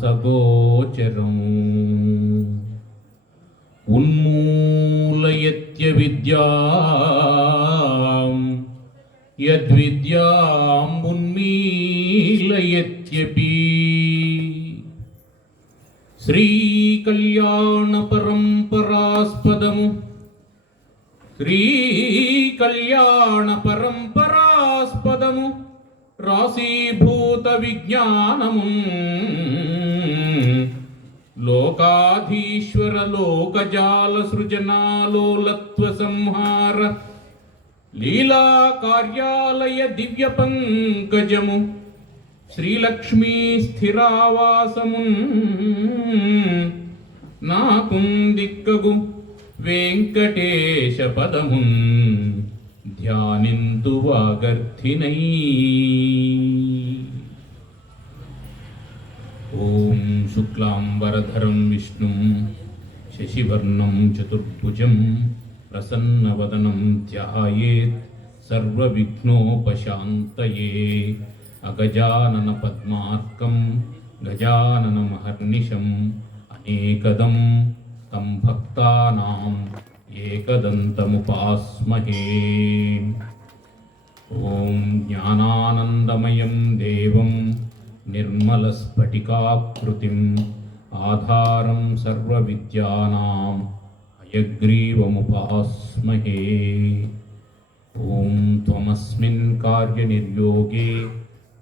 సగోచరం ఉన్మూలయత్య విద్యాం యద్విద్యాం ఉన్మీలయత్యపి శ్రీకళ్యాణ పరంపరాస్పదము రాశీభూత విజ్ఞానము లోకాధీశ్వర లోకజాల సృజనాలోలత్వ సంహార లీలా కార్యాలయ దివ్య పంకజము శ్రీలక్ష్మీ స్థిరావాసము నాకుందిక్కగు వెంకటేశ పదము ధ్యానింతు వాగర్థినై. ఓం శుక్లాంబరధరం విష్ణుం శశివర్ణం చతుర్భుజం ప్రసన్నవదనం ధ్యాయేత్ సర్వవిఘ్నోపశాంతయే. అగజానన పద్మార్కం గజాననమహర్నిశం అనేకదం తం భక్తానాం ఏకదంతముపాస్మహే. ఓం జ్ఞానానందమయం దేవం నిర్మలస్ఫటికాకృతిం ఆధారం సర్వవిద్యానాం హయగ్రీవముపాస్మహే. ఓం త్వమస్మిన్ కార్యనిర్యోగే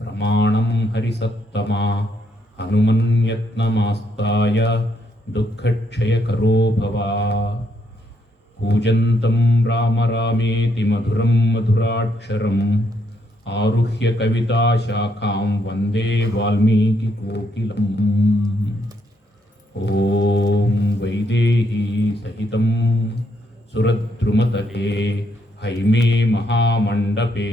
ప్రమాణం హరిసత్తమా హనుమన్యత్నమాస్తాయ దుఃఖక్షయకరో భవ. కూజంతం రామ రామేతి మధురం మధురాక్షరం ఆరుహ్య కవితాశాఖాం వందే వాల్మీకి కోకిలం. ఓం వైదేహీ సహితం సురద్రుమతలే హైమే మహామండపే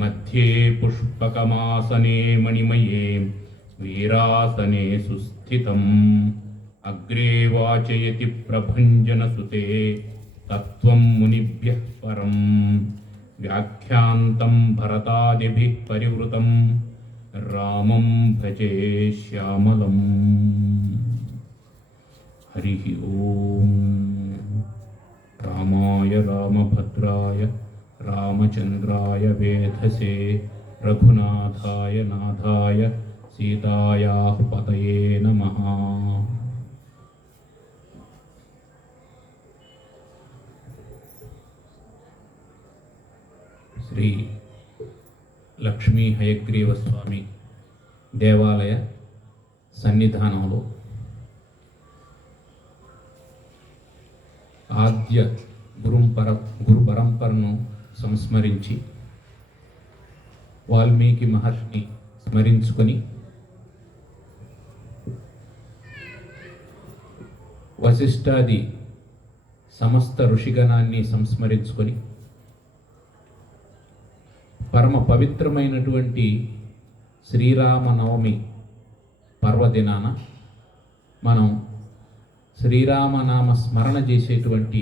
మధ్యే పుష్పకమాసనే మణిమయే వీరాసనే సుస్థితం. అగ్రే వాచయతి ప్రభంజనసుతే తత్వం మునిభ్యః పరం. వ్యాఖ్యాంతం భరతాదిభిః పరివృతం రామం భజే శ్యామలం. హరి ఓం. రామాయ రామభద్రాయ రామచంద్రాయ వేధసే రఘునాథాయ నాథాయ సీతాయాః పతయే నమః. శ్రీ లక్ష్మీ హయగ్రీవ స్వామి దేవాలయ సన్నిధానంలో ఆద్య గురు పరంపరను సంస్మరించి వాల్మీకి మహర్షిని స్మరించుకొని వశిష్ఠాది సమస్త ఋషిగణాన్ని సంస్మరించుకొని పరమ పవిత్రమైనటువంటి శ్రీరామనవమి పర్వదినాన మనం శ్రీరామనామ స్మరణ చేసేటువంటి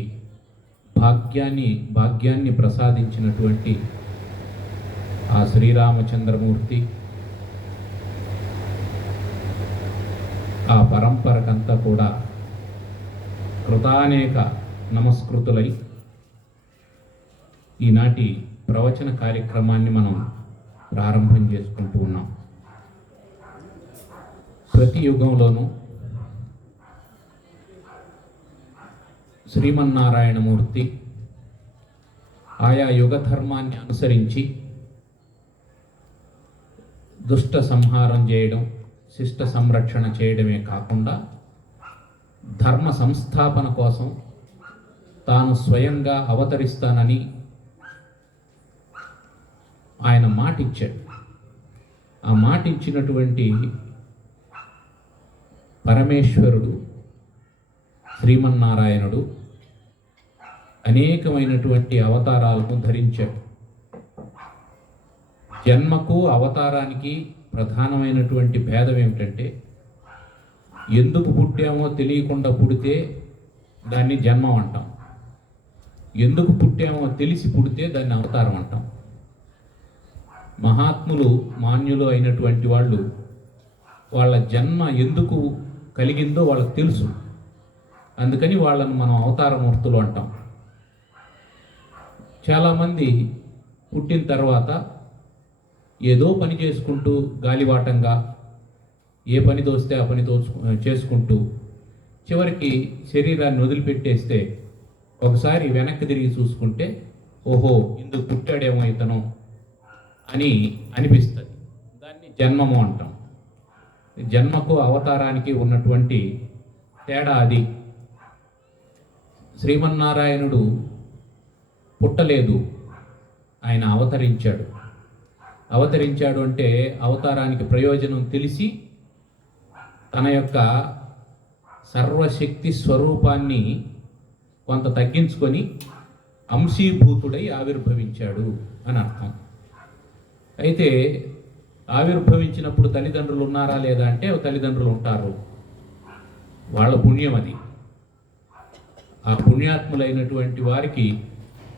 భాగ్యాన్ని ప్రసాదించినటువంటి ఆ శ్రీరామచంద్రమూర్తి ఆ పరంపరకంతా కూడా కృతానేక నమస్కృతులై ఈనాటి ప్రవచన కార్యక్రమాన్ని మనం ప్రారంభం చేసుకుంటూ ఉన్నాం. ప్రతి యుగంలోనూ శ్రీమన్నారాయణమూర్తి ఆయా యుగ ధర్మాన్ని అనుసరించి దుష్ట సంహారం చేయడం, శిష్ట సంరక్షణ చేయడమే కాకుండా ధర్మ సంస్థాపన కోసం తాను స్వయంగా అవతరిస్తానని ఆయన మాటిచ్చాడు. ఆ మాటిచ్చినటువంటి పరమేశ్వరుడు శ్రీమన్నారాయణుడు అనేకమైనటువంటి అవతారాలను ధరించాడు. జన్మకు అవతారానికి ప్రధానమైనటువంటి భేదం ఏమిటంటే, ఎందుకు పుట్టామో తెలియకుండా పుడితే దాన్ని జన్మం అంటాం, ఎందుకు పుట్టామో తెలిసి పుడితే దాన్ని అవతారం అంటాం. మహాత్ములు మాన్యులు అయినటువంటి వాళ్ళు వాళ్ళ జన్మ ఎందుకు కలిగిందో వాళ్ళకి తెలుసు. అందుకని వాళ్ళను మనం అవతారమూర్తులు అంటాం. చాలామంది పుట్టిన తర్వాత ఏదో పని చేసుకుంటూ గాలివాటంగా ఏ పని తోస్తే ఆ పని చేసుకుంటూ చివరికి శరీరాన్ని వదిలిపెట్టేస్తే ఒకసారి వెనక్కి తిరిగి చూసుకుంటే ఓహో ఇందుకు పుట్టాడేమో ఇతను అని అనిపిస్తుంది. దాన్ని జన్మము అంటాం. జన్మకు అవతారానికి ఉన్నటువంటి తేడా అది. శ్రీమన్నారాయణుడు పుట్టలేదు, ఆయన అవతరించాడు. అవతరించాడు అంటే అవతారానికి ప్రయోజనం తెలిసి తన యొక్క సర్వశక్తి స్వరూపాన్ని కొంత తగ్గించుకొని అంశీభూతుడై ఆవిర్భవించాడు అని అర్థం. అయితే ఆవిర్భవించినప్పుడు తల్లిదండ్రులు ఉన్నారా లేదా అంటే తల్లిదండ్రులు ఉంటారు, వాళ్ళ పుణ్యం అది. ఆ పుణ్యాత్ములైనటువంటి వారికి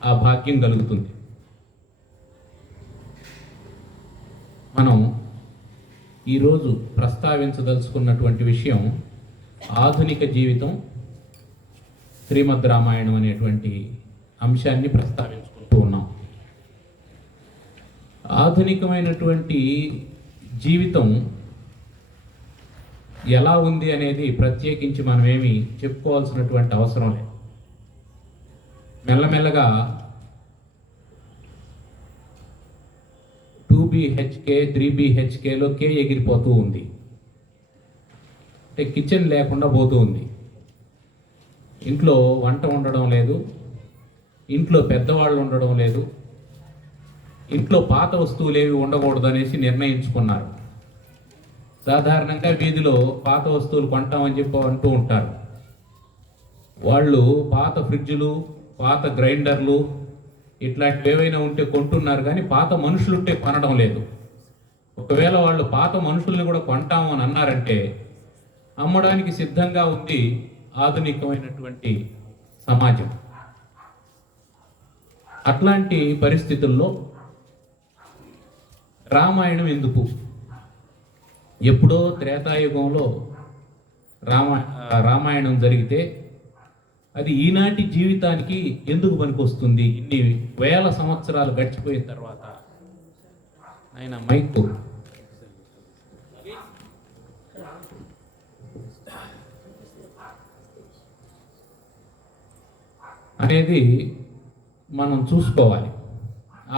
ఆ భాగ్యం కలుగుతుంది. మనం ఈరోజు ప్రస్తావించదలుచుకున్నటువంటి విషయం ఆధునిక జీవితం, శ్రీమద్ రామాయణం అనేటువంటి అంశాన్ని ప్రస్తావించుకుంటూ ఉన్నాం. ఆధునికమైనటువంటి జీవితం ఎలా ఉంది అనేది ప్రత్యేకించి మనమేమి చెప్పుకోవాల్సినటువంటి అవసరం లేదు. మెల్లమెల్లగా 2 BHK 3 BHKలో ఎగిరిపోతూ ఉంది. అంటే కిచెన్ లేకుండా పోతూ ఉంది. ఇంట్లో వంట ఉండడం లేదు, ఇంట్లో పెద్దవాళ్ళు ఉండడం లేదు, ఇంట్లో పాత వస్తువులు ఏవి ఉండకూడదు అనేసి నిర్ణయించుకున్నారు. సాధారణంగా వీధిలో పాత వస్తువులు కొంటామని చెప్పి అంటూ ఉంటారు. వాళ్ళు పాత ఫ్రిడ్జ్లు, పాత గ్రైండర్లు ఇట్లాంటివి ఏవైనా ఉంటే కొంటున్నారు, కానీ పాత మనుషులుంటే కొనడం లేదు. ఒకవేళ వాళ్ళు పాత మనుషుల్ని కూడా కొంటాము అని అన్నారంటే అమ్మడానికి సిద్ధంగా ఉంది ఆధునికమైనటువంటి సమాజం. అట్లాంటి పరిస్థితుల్లో రామాయణం ఎందుకు? ఎప్పుడో త్రేతాయుగంలో రామాయణం జరిగితే అది ఈనాటి జీవితానికి ఎందుకు పనికొస్తుంది? ఇన్ని వేల సంవత్సరాలు గడిచిపోయిన తర్వాత ఆయన మైకు అనేది మనం చూసుకోవాలి.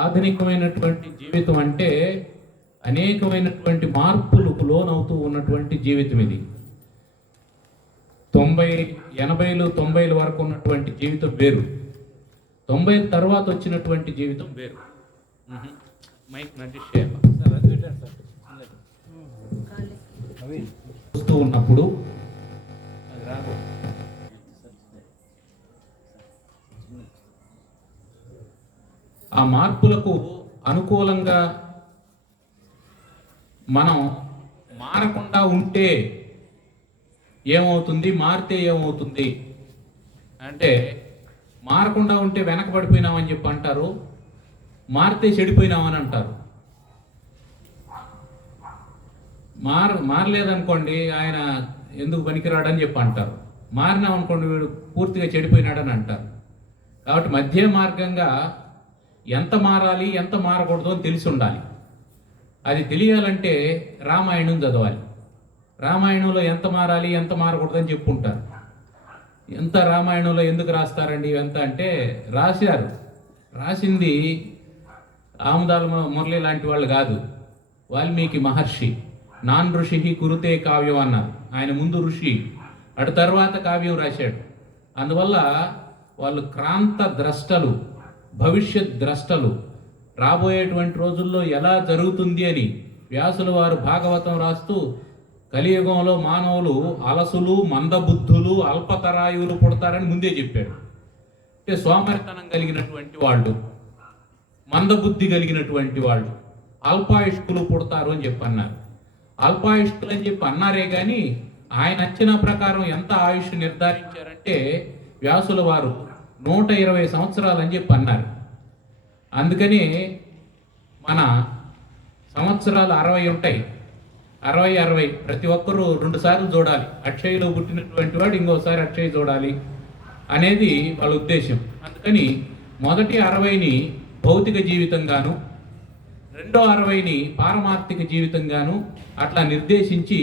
ఆధునికమైనటువంటి జీవితం అంటే అనేకమైనటువంటి మార్పులకు లోనవుతూ ఉన్నటువంటి జీవితం ఇది. 80లు 90ల వరకు ఉన్నటువంటి జీవితం వేరు, 90 తర్వాత వచ్చినటువంటి జీవితం వేరు. మైక్ చూస్తూ ఉన్నప్పుడు ఆ మార్పులకు అనుకూలంగా మనం మారకుండా ఉంటే ఏమవుతుంది, మారితే ఏమవుతుంది అంటే, మారకుండా ఉంటే వెనకబడిపోయినామని చెప్పి అంటారు, మారితే చెడిపోయినామని అంటారు. మారలేదనుకోండి ఆయన ఎందుకు పనికిరాడని చెప్పి అంటారు, మారినామనుకోండి వీడు పూర్తిగా చెడిపోయినాడని అంటారు. కాబట్టి మధ్య మార్గంగా ఎంత మారాలి ఎంత మారకూడదు అని తెలిసి ఉండాలి. అది తెలియాలంటే రామాయణం చదవాలి. రామాయణంలో ఎంత మారాలి ఎంత మారకూడదని చెప్పుకుంటారు. ఎంత రామాయణంలో ఎందుకు రాస్తారండి ఇవంత అంటే, రాసింది ఆముదాల మురళి లాంటి వాళ్ళు కాదు, వాల్మీకి మహర్షి. నాన్ ఋషి కురుతే కావ్యం అన్నారు. ఆయన ముందు ఋషి, అటు తర్వాత కావ్యం రాశాడు. అందువల్ల వాళ్ళు క్రాంత ద్రష్టలు, భవిష్యత్ ద్రష్టలు. రాబోయేటువంటి రోజుల్లో ఎలా జరుగుతుంది అని వ్యాసుల వారు భాగవతం రాస్తూ కలియుగంలో మానవులు అలసులు, మందబుద్ధులు, అల్పతరాయువులు పుడతారని ముందే చెప్పాడు. అంటే సోమరితనం కలిగినటువంటి వాళ్ళు, మందబుద్ధి కలిగినటువంటి వాళ్ళు, అల్పాయుష్కులు పుడతారు అని చెప్పి అన్నారు. అల్పాయుష్కులు అని చెప్పి అన్నారే కానీ ఆయన అంచనా ప్రకారం ఎంత ఆయుష్ నిర్ధారించారంటే వ్యాసుల వారు 120 సంవత్సరాలు అని చెప్పి అన్నారు. అందుకని మన సంవత్సరాలు 60 ఉంటాయి, 60 ప్రతి ఒక్కరూ 2 సార్లు చూడాలి. అక్షయలో పుట్టినటువంటి వాడు ఇంకోసారి అక్షయ చూడాలి అనేది వాళ్ళ ఉద్దేశం. అందుకని మొదటి 60ని భౌతిక జీవితంగాను, రెండో 60ని పారమార్థిక జీవితంగాను అట్లా నిర్దేశించి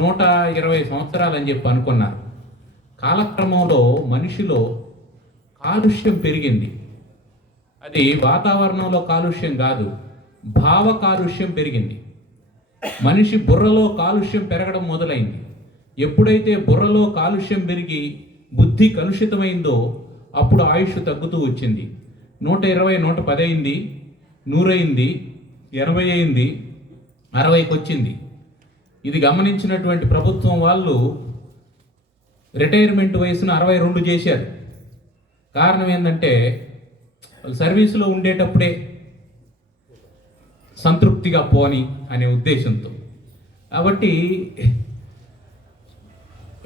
120 సంవత్సరాలని చెప్పి అనుకున్నారు. కాలక్రమంలో మనిషిలో కాలుష్యం పెరిగింది. అది వాతావరణంలో కాలుష్యం కాదు, భావ కాలుష్యం పెరిగింది. మనిషి బుర్రలో కాలుష్యం పెరగడం మొదలైంది. ఎప్పుడైతే బుర్రలో కాలుష్యం పెరిగి బుద్ధి కలుషితమైందో అప్పుడు ఆయుష్ తగ్గుతూ వచ్చింది. 120, 110 అయింది, 100 అయింది, 80 అయింది, 60కి వచ్చింది. ఇది గమనించినటువంటి ప్రభుత్వం వాళ్ళు రిటైర్మెంట్ వయసును 62 చేశారు. కారణం ఏంటంటే వాళ్ళు సర్వీసులో ఉండేటప్పుడే సంతృప్తిగా పోని అనే ఉద్దేశంతో. కాబట్టి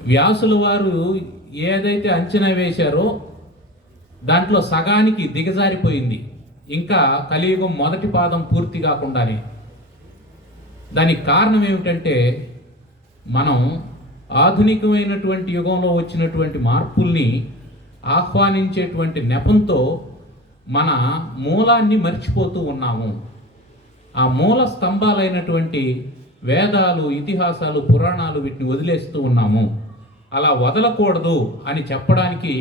వ్యాసుల వారు ఏదైతే అంచనా వేశారో దాంట్లో సగానికి దిగజారిపోయింది. ఇంకా కలియుగం మొదటి పాదం పూర్తి కాకుండానే. దానికి కారణం ఏమిటంటే మనం ఆధునికమైనటువంటి యుగంలో వచ్చినటువంటి మార్పుల్ని ఆహ్వానించేటువంటి నెపంతో మన మూలాన్ని మర్చిపోతూ ఉన్నాము. ఆ మూల స్తంభాలైనటువంటి వేదాలు, ఇతిహాసాలు, పురాణాలు వీటిని వదిలేస్తూ ఉన్నాము. అలా వదలకూడదు అని చెప్పడానికి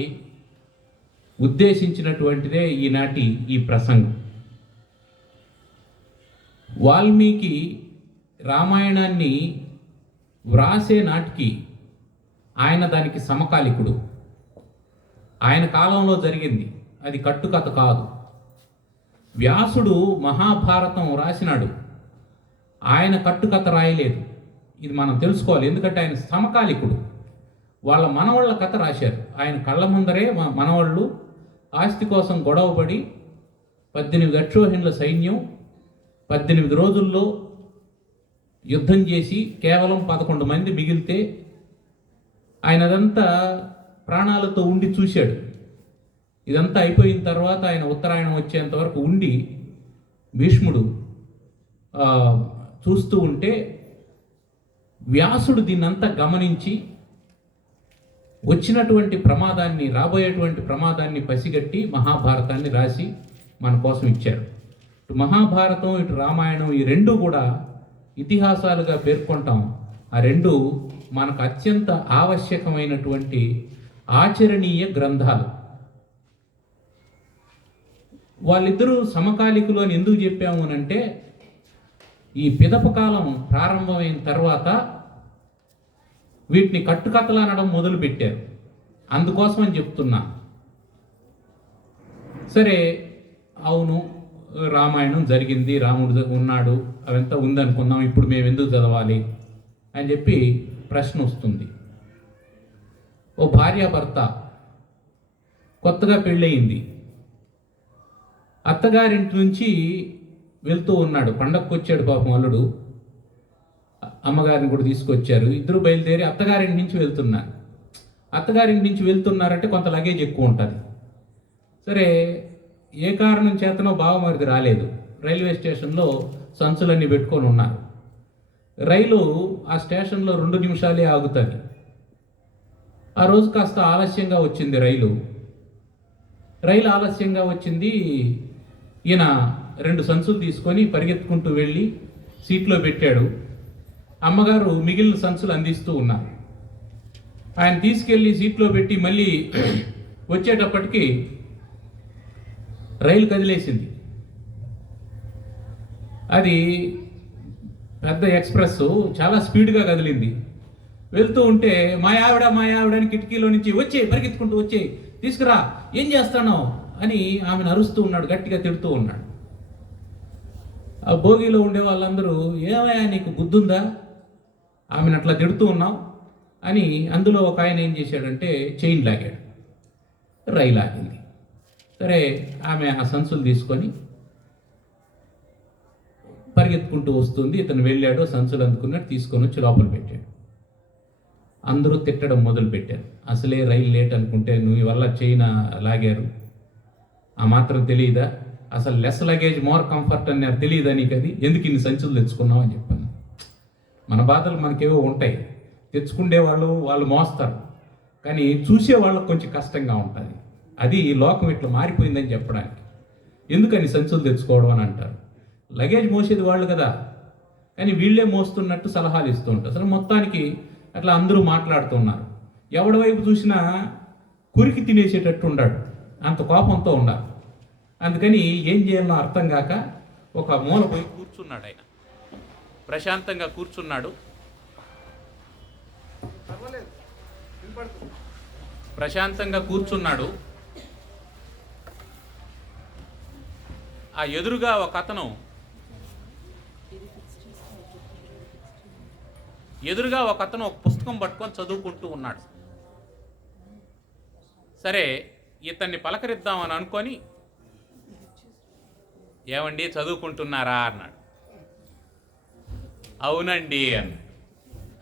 ఉద్దేశించినటువంటిదే ఈనాటి ఈ ప్రసంగం. వాల్మీకి రామాయణాన్ని వ్రాసే నాటికి ఆయన దానికి సమకాలికుడు. ఆయన కాలంలో జరిగింది, అది కట్టుకథ కాదు. వ్యాసుడు మహాభారతం రాసినాడు, ఆయన కట్టుకథ రాయలేదు. ఇది మనం తెలుసుకోవాలి. ఎందుకంటే ఆయన సమకాలికుడు. వాళ్ళ మనవాళ్ళ కథ రాశారు. ఆయన కళ్ళ ముందరే మనవాళ్ళు ఆస్తి కోసం గొడవపడి 18 అక్షోహిణుల సైన్యం 18 రోజుల్లో యుద్ధం చేసి కేవలం 11 మంది మిగిలితే ఆయన అదంతా ప్రాణాలతో ఉండి చూశాడు. ఇదంతా అయిపోయిన తర్వాత ఆయన ఉత్తరాయణం వచ్చేంత వరకు ఉండి భీష్ముడు చూస్తూ ఉంటే వ్యాసుడు దీన్నంతా గమనించి వచ్చినటువంటి ప్రమాదాన్ని, రాబోయేటువంటి ప్రమాదాన్ని పసిగట్టి మహాభారతాన్ని రాసి మన కోసం ఇచ్చారు. ఇటు మహాభారతం, ఇటు రామాయణం, ఈ రెండు కూడా ఇతిహాసాలుగా పేర్కొంటాం. ఆ రెండు మనకు అత్యంత ఆవశ్యకమైనటువంటి ఆచరణీయ గ్రంథాలు. వాళ్ళిద్దరూ సమకాలికులు అని ఎందుకు చెప్పాము అనంటే ఈ పిదప కాలం ప్రారంభమైన తర్వాత వీటిని కట్టుకథలు అనడం మొదలుపెట్టారు. అందుకోసం అని చెప్తున్నా. సరే, అవును, రామాయణం జరిగింది, రాముడు ఉన్నాడు, అవంతా ఉందనుకుందాం, ఇప్పుడు మేము ఎందుకు చదవాలి అని చెప్పి ప్రశ్న వస్తుంది. ఓ భార్యాభర్త కొత్తగా పెళ్ళయింది, అత్తగారింటి నుంచి వెళ్తూ ఉన్నాడు. పండగకు వచ్చాడు పాపం అల్లుడు, అమ్మగారిని కూడా తీసుకొచ్చారు. ఇద్దరు బయలుదేరి అత్తగారింటి నుంచి వెళ్తున్నారు. అత్తగారింటి నుంచి వెళ్తున్నారంటే కొంత లగేజ్ ఎక్కువ ఉంటుంది. సరే, ఏ కారణం చేతనో బావమరిది రాలేదు. రైల్వే స్టేషన్లో సంచులన్నీ పెట్టుకొని ఉన్నారు. రైలు ఆ స్టేషన్లో 2 నిమిషాలే ఆగుతుంది. ఆ రోజు కాస్త ఆలస్యంగా వచ్చింది రైలు ఆలస్యంగా వచ్చింది. ఈయన 2 సంచులు తీసుకొని పరిగెత్తుకుంటూ వెళ్ళి సీట్లో పెట్టాడు. అమ్మగారు మిగిలిన సంచులు అందిస్తూ ఉన్నారు. ఆయన తీసుకెళ్ళి సీట్లో పెట్టి మళ్ళీ వచ్చేటప్పటికి రైలు కదిలేసింది. అది పెద్ద ఎక్స్ప్రెస్, చాలా స్పీడ్గా కదిలింది. వెళ్తూ ఉంటే మా ఆవిడ అని కిటికీలో నుంచి వచ్చే పరిగెత్తుకుంటూ వచ్చే, తీసుకురా, ఏం చేస్తానో అని ఆమెను అరుస్తూ ఉన్నాడు, గట్టిగా తిడుతూ ఉన్నాడు. ఆ భోగిలో ఉండే వాళ్ళందరూ ఏమయ్యా నీకు బుద్ధుందా, ఆమెను అట్లా తిడుతూ ఉన్నావు అని. అందులో ఒక ఆయన ఏం చేశాడంటే చైన్ లాగాడు, రైలు ఆగింది. సరే, ఆమె ఆ సంచులు తీసుకొని పరిగెత్తుకుంటూ వస్తుంది. ఇతను వెళ్ళాడు, సంచులు అందుకున్నాడు, తీసుకొని వచ్చి లోపల పెట్టాడు. అందరూ తిట్టడం మొదలు పెట్టారు. అసలే రైలు లేట్ అనుకుంటే నువ్వు వల్ల చైన్ లాగారు, ఆ మాత్రం తెలియదా, అసలు లెస్ లగేజ్ మోర్ కంఫర్ట్ అన్నారు, తెలియదా నీకు, అది ఎందుకు ఇన్ని సంచులు తెచ్చుకున్నావు అని చెప్పాను. మన బాధలు మనకేవో ఉంటాయి, తెచ్చుకునే వాళ్ళు మోస్తారు, కానీ చూసే వాళ్ళకు కొంచెం కష్టంగా ఉంటుంది. అది లోకం ఇట్లా మారిపోయిందని చెప్పడానికి. ఎందుకని సంచులు తెచ్చుకోవడం అని అంటారు. లగేజ్ మోసేది వాళ్ళు కదా, కానీ వీళ్ళే మోస్తున్నట్టు సలహాలు ఇస్తూ ఉంటారు. అసలు మొత్తానికి అట్లా అందరూ మాట్లాడుతున్నారు. ఎవడి వైపు చూసినా కురికి తినేసేటట్టు ఉన్నాడు, అంత కోపంతో ఉన్నారు. అందుకని ఏం చేయాలో అర్థం కాక ఒక మూల పోయి కూర్చున్నాడు. ఆయన ప్రశాంతంగా కూర్చున్నాడు. ఆ ఎదురుగా ఒక అతను ఒక పుస్తకం పట్టుకొని చదువుకుంటూ ఉన్నాడు. సరే, ఇతన్ని పలకరిద్దామని అనుకొని, ఏమండి చదువుకుంటున్నారా అన్నాడు. అవునండి అన్న.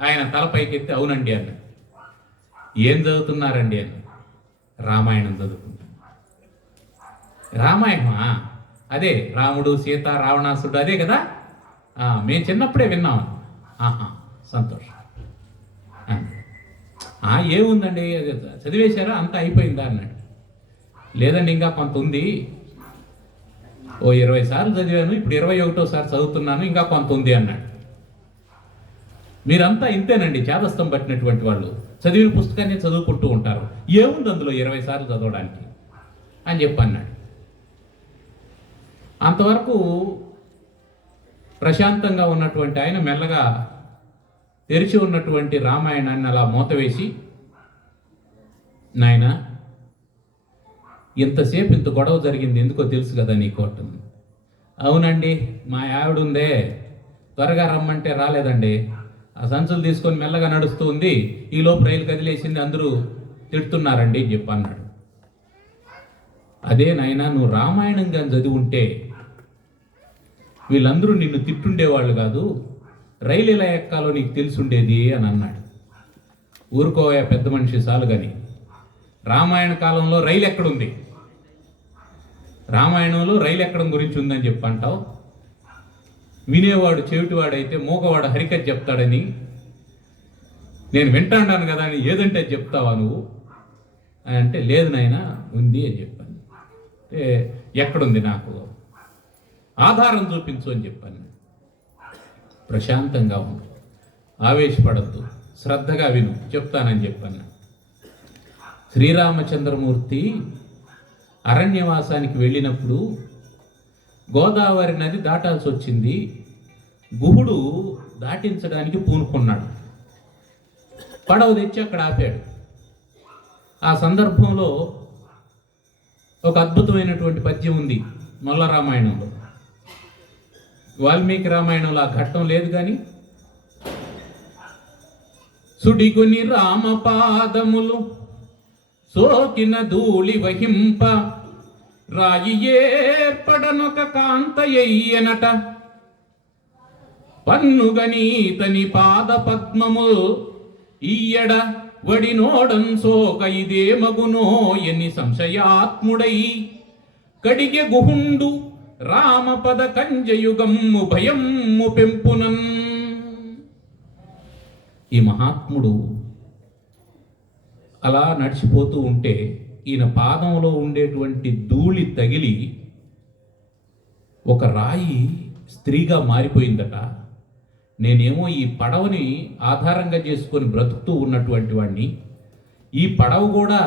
ఆయన తల పైకెత్తి అవునండి అన్నాడు. ఏం చదువుతున్నారండి అని. రామాయణం చదువుకుంటున్నా. రామాయణమా? అదే రాముడు సీత రావణాసుడు అదే కదా, మేము చిన్నప్పుడే విన్నాము. ఆహా, సంతోషం. ఏముందండి, అదే చదివేశారా, అంతా అయిపోయిందా అన్నాడు. లేదండి, ఇంకా కొంత ఉంది. ఓ 20 సార్లు చదివాను, ఇప్పుడు 21వ చదువుతున్నాను, ఇంకా కొంత ఉంది అన్నాడు. మీరంతా ఇంతేనండి, చేదస్తం పట్టినటువంటి వాళ్ళు. చదివిన పుస్తకాన్ని చదువుకుంటూ ఉంటారు, ఏముంది అందులో 20 సార్లు చదవడానికి అని చెప్పి అన్నాడు. అంతవరకు ప్రశాంతంగా ఉన్నటువంటి ఆయన మెల్లగా తెరిచి ఉన్నటువంటి రామాయణాన్ని అలా మూతవేసి, నాయన ఇంతసేపు ఇంత గొడవ జరిగింది ఎందుకో తెలుసు కదా నీకు అంటుంది. అవునండి, మా ఆవిడ ఉందే, త్వరగా రమ్మంటే రాలేదండి, ఆ సంచులు తీసుకొని మెల్లగా నడుస్తూ ఉంది, ఈలోపు రైలు కదిలేసింది, అందరూ తిడుతున్నారండి అని చెప్పి అన్నాడు. అదే నాయన, నువ్వు రామాయణం కానీ చదివి ఉంటే వీళ్ళందరూ నిన్ను తిట్టుండేవాళ్ళు కాదు, రైలు ఎలా ఎక్కాలో నీకు తెలుసుండేది అని అన్నాడు. ఊరుకోవా పెద్ద మనిషి చాలు కానీ, రామాయణ కాలంలో రైలు ఎక్కడుంది, రామాయణంలో రైలు ఎక్కడం గురించి ఉందని చెప్పి అంటావు. వినేవాడు చెవిటివాడైతే మూగవాడు హరికథ చెప్తాడని నేను వింటాను కదా అని ఏదంటే చెప్తావా నువ్వు అని అంటే, లేదు నాయన ఉంది అని చెప్పాను. అంటే ఎక్కడుంది, నాకు ఆధారం చూపించు అని చెప్పాను. ప్రశాంతంగా ఉండు, ఆవేశపడద్దు, శ్రద్ధగా విను, చెప్తానని చెప్పాను. శ్రీరామచంద్రమూర్తి అరణ్యవాసానికి వెళ్ళినప్పుడు గోదావరి నది దాటాల్సి వచ్చింది. గుహుడు దాటించడానికి పూనుకున్నాడు, పడవ తెచ్చి అక్కడ ఆపాడు. ఆ సందర్భంలో ఒక అద్భుతమైనటువంటి పద్యం ఉంది నొల్ల రామాయణంలో. వాల్మీకి రామాయణంలో ఆ ఘట్టం లేదు కానీ, సుడిగుని రామపాదములు సోకిన ధూళి వహింప రాయి ఏర్పడనొక కాంతయ్యనట పన్నుగనీతని పాద పద్మము ఈయడ వడినోడన్ సోక ఇదే మగునో ఎన్ని సంశయాత్ముడై కడిగె గుహుండు రామపద కంజయుగమ్ము భయమ్ము పెంపునన్. ఈ మహాత్ముడు అలా నడిచిపోతూ ఉంటే ఈయన పాదంలో ఉండేటువంటి ధూళి తగిలి ఒక రాయి స్త్రీగా మారిపోయిందట. నేనేమో ఈ పడవని ఆధారంగా చేసుకొని బ్రతుకుతూ ఉన్నటువంటి వాడిని, ఈ పడవ కూడా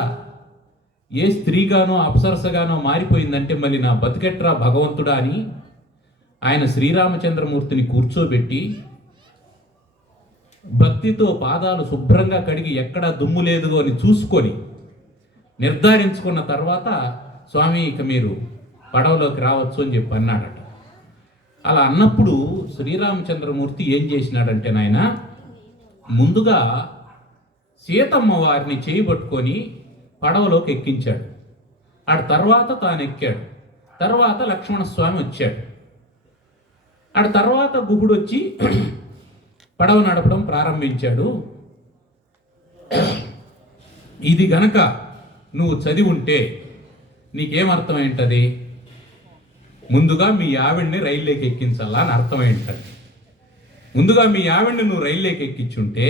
ఏ స్త్రీగానో అప్సరసగానో మారిపోయిందంటే మళ్ళీ నా బతికెట్రా భగవంతుడా అని ఆయన శ్రీరామచంద్రమూర్తిని కూర్చోబెట్టి భక్తితో పాదాలు శుభ్రంగా కడిగి ఎక్కడా దుమ్ము లేదు అని చూసుకొని నిర్ధారించుకున్న తర్వాత, స్వామి ఇక మీరు పడవలోకి రావచ్చు అని చెప్పి అన్నాడట. అలా అన్నప్పుడు శ్రీరామచంద్రమూర్తి ఏం చేసినాడంటే, నాయన ముందుగా సీతమ్మ వారిని చేయబట్టుకొని పడవలోకి ఎక్కించాడు. ఆ తర్వాత తాను ఎక్కాడు. తర్వాత లక్ష్మణస్వామి వచ్చాడు. ఆ తర్వాత గుహుడు వచ్చి పడవ నడపడం ప్రారంభించాడు. ఇది గనక నువ్వు చదివి ఉంటే నీకేమర్థమైంటది? ముందుగా మీ ఆవిడ్ని రైల్లోకి ఎక్కించాలా అని అర్థమైంటది. ముందుగా మీ ఆవిడ్ని నువ్వు రైల్లోకి ఎక్కించుంటే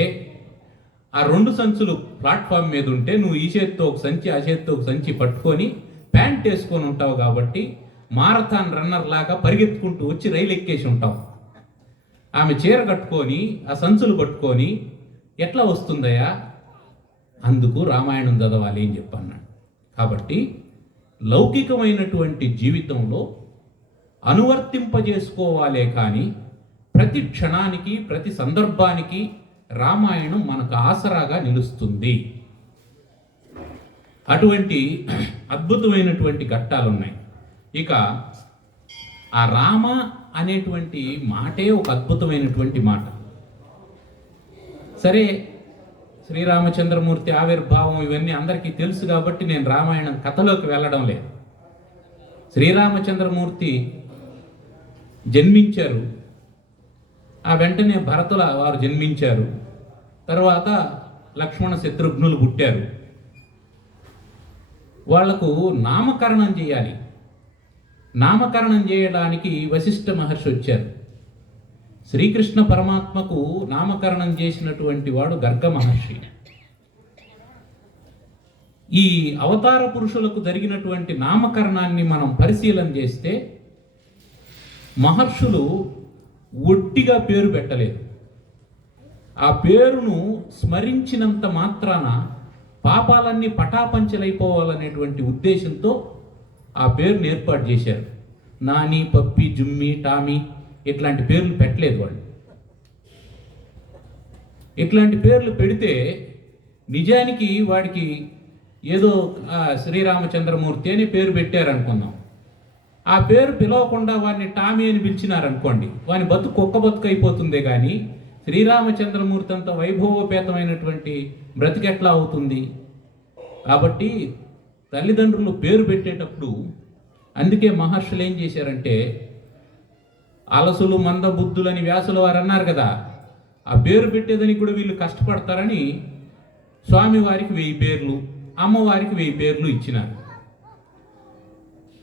ఆ 2 సంచులు ప్లాట్ఫామ్ మీద ఉంటే నువ్వు ఈ చేత్తో ఒక సంచి ఆ చేత్తో ఒక సంచి పట్టుకొని ప్యాంట్ వేసుకొని ఉంటావు కాబట్టి మారథాన్ రన్నర్ లాగా పరిగెత్తుకుంటూ వచ్చి రైలు ఎక్కేసి ఉంటావు. ఆమె చీర కట్టుకొని ఆ సంచులు పట్టుకొని ఎట్లా వస్తుందయ్యా? అందుకు రామాయణం చదవాలి అని చెప్పన్నాడు. కాబట్టి లౌకికమైనటువంటి జీవితంలో అనువర్తింపజేసుకోవాలే కానీ ప్రతి క్షణానికి ప్రతి సందర్భానికి రామాయణం మనకు ఆసరాగా నిలుస్తుంది. అటువంటి అద్భుతమైనటువంటి ఘట్టాలు ఉన్నాయి. ఇక ఆ రామ అనేటువంటి మాటే ఒక అద్భుతమైనటువంటి మాట. సరే, శ్రీరామచంద్రమూర్తి ఆవిర్భావం ఇవన్నీ అందరికీ తెలుసు కాబట్టి నేను రామాయణం కథలోకి వెళ్ళడం లేదు. శ్రీరామచంద్రమూర్తి జన్మించారు, ఆ వెంటనే భరతుల వారు జన్మించారు, తర్వాత లక్ష్మణ శత్రుఘ్నులు పుట్టారు. వాళ్లకు నామకరణం చేయాలి. నామకరణం చేయడానికి వశిష్ఠ మహర్షి వచ్చారు. శ్రీకృష్ణ పరమాత్మకు నామకరణం చేసినటువంటి వాడు గర్గ మహర్షి. ఈ అవతార పురుషులకు జరిగినటువంటి నామకరణాన్ని మనం పరిశీలన చేస్తే మహర్షులు ఒట్టిగా పేరు పెట్టలేదు. ఆ పేరును స్మరించినంత మాత్రాన పాపాలన్నీ పటాపంచలైపోవాలనేటువంటి ఉద్దేశంతో ఆ పేరును ఏర్పాటు చేశారు. నాని, పప్పి, జుమ్మి, టామీ ఇట్లాంటి పేర్లు పెట్టలేదు వాళ్ళు. ఇట్లాంటి పేర్లు పెడితే నిజానికి వాడికి ఏదో శ్రీరామచంద్రమూర్తి అని పేరు పెట్టారనుకుందాం. ఆ పేరు పిలవకుండా వాడిని టామీ అని పిలిచినారనుకోండి, వాని బతుకు కుక్క బతుకు అయిపోతుందే కానీ శ్రీరామచంద్రమూర్తి అంత వైభవోపేతమైనటువంటి బ్రతికెట్లా అవుతుంది? కాబట్టి తల్లిదండ్రులు పేరు పెట్టేటప్పుడు అందుకే మహర్షులు ఏం చేశారంటే, అలసులు మందబుద్ధులని వ్యాసుల వారు అన్నారు కదా, ఆ పేరు పెట్టేదని కూడా వీళ్ళు కష్టపడతారని స్వామివారికి 1000 పేర్లు, అమ్మవారికి 1000 పేర్లు ఇచ్చినారు.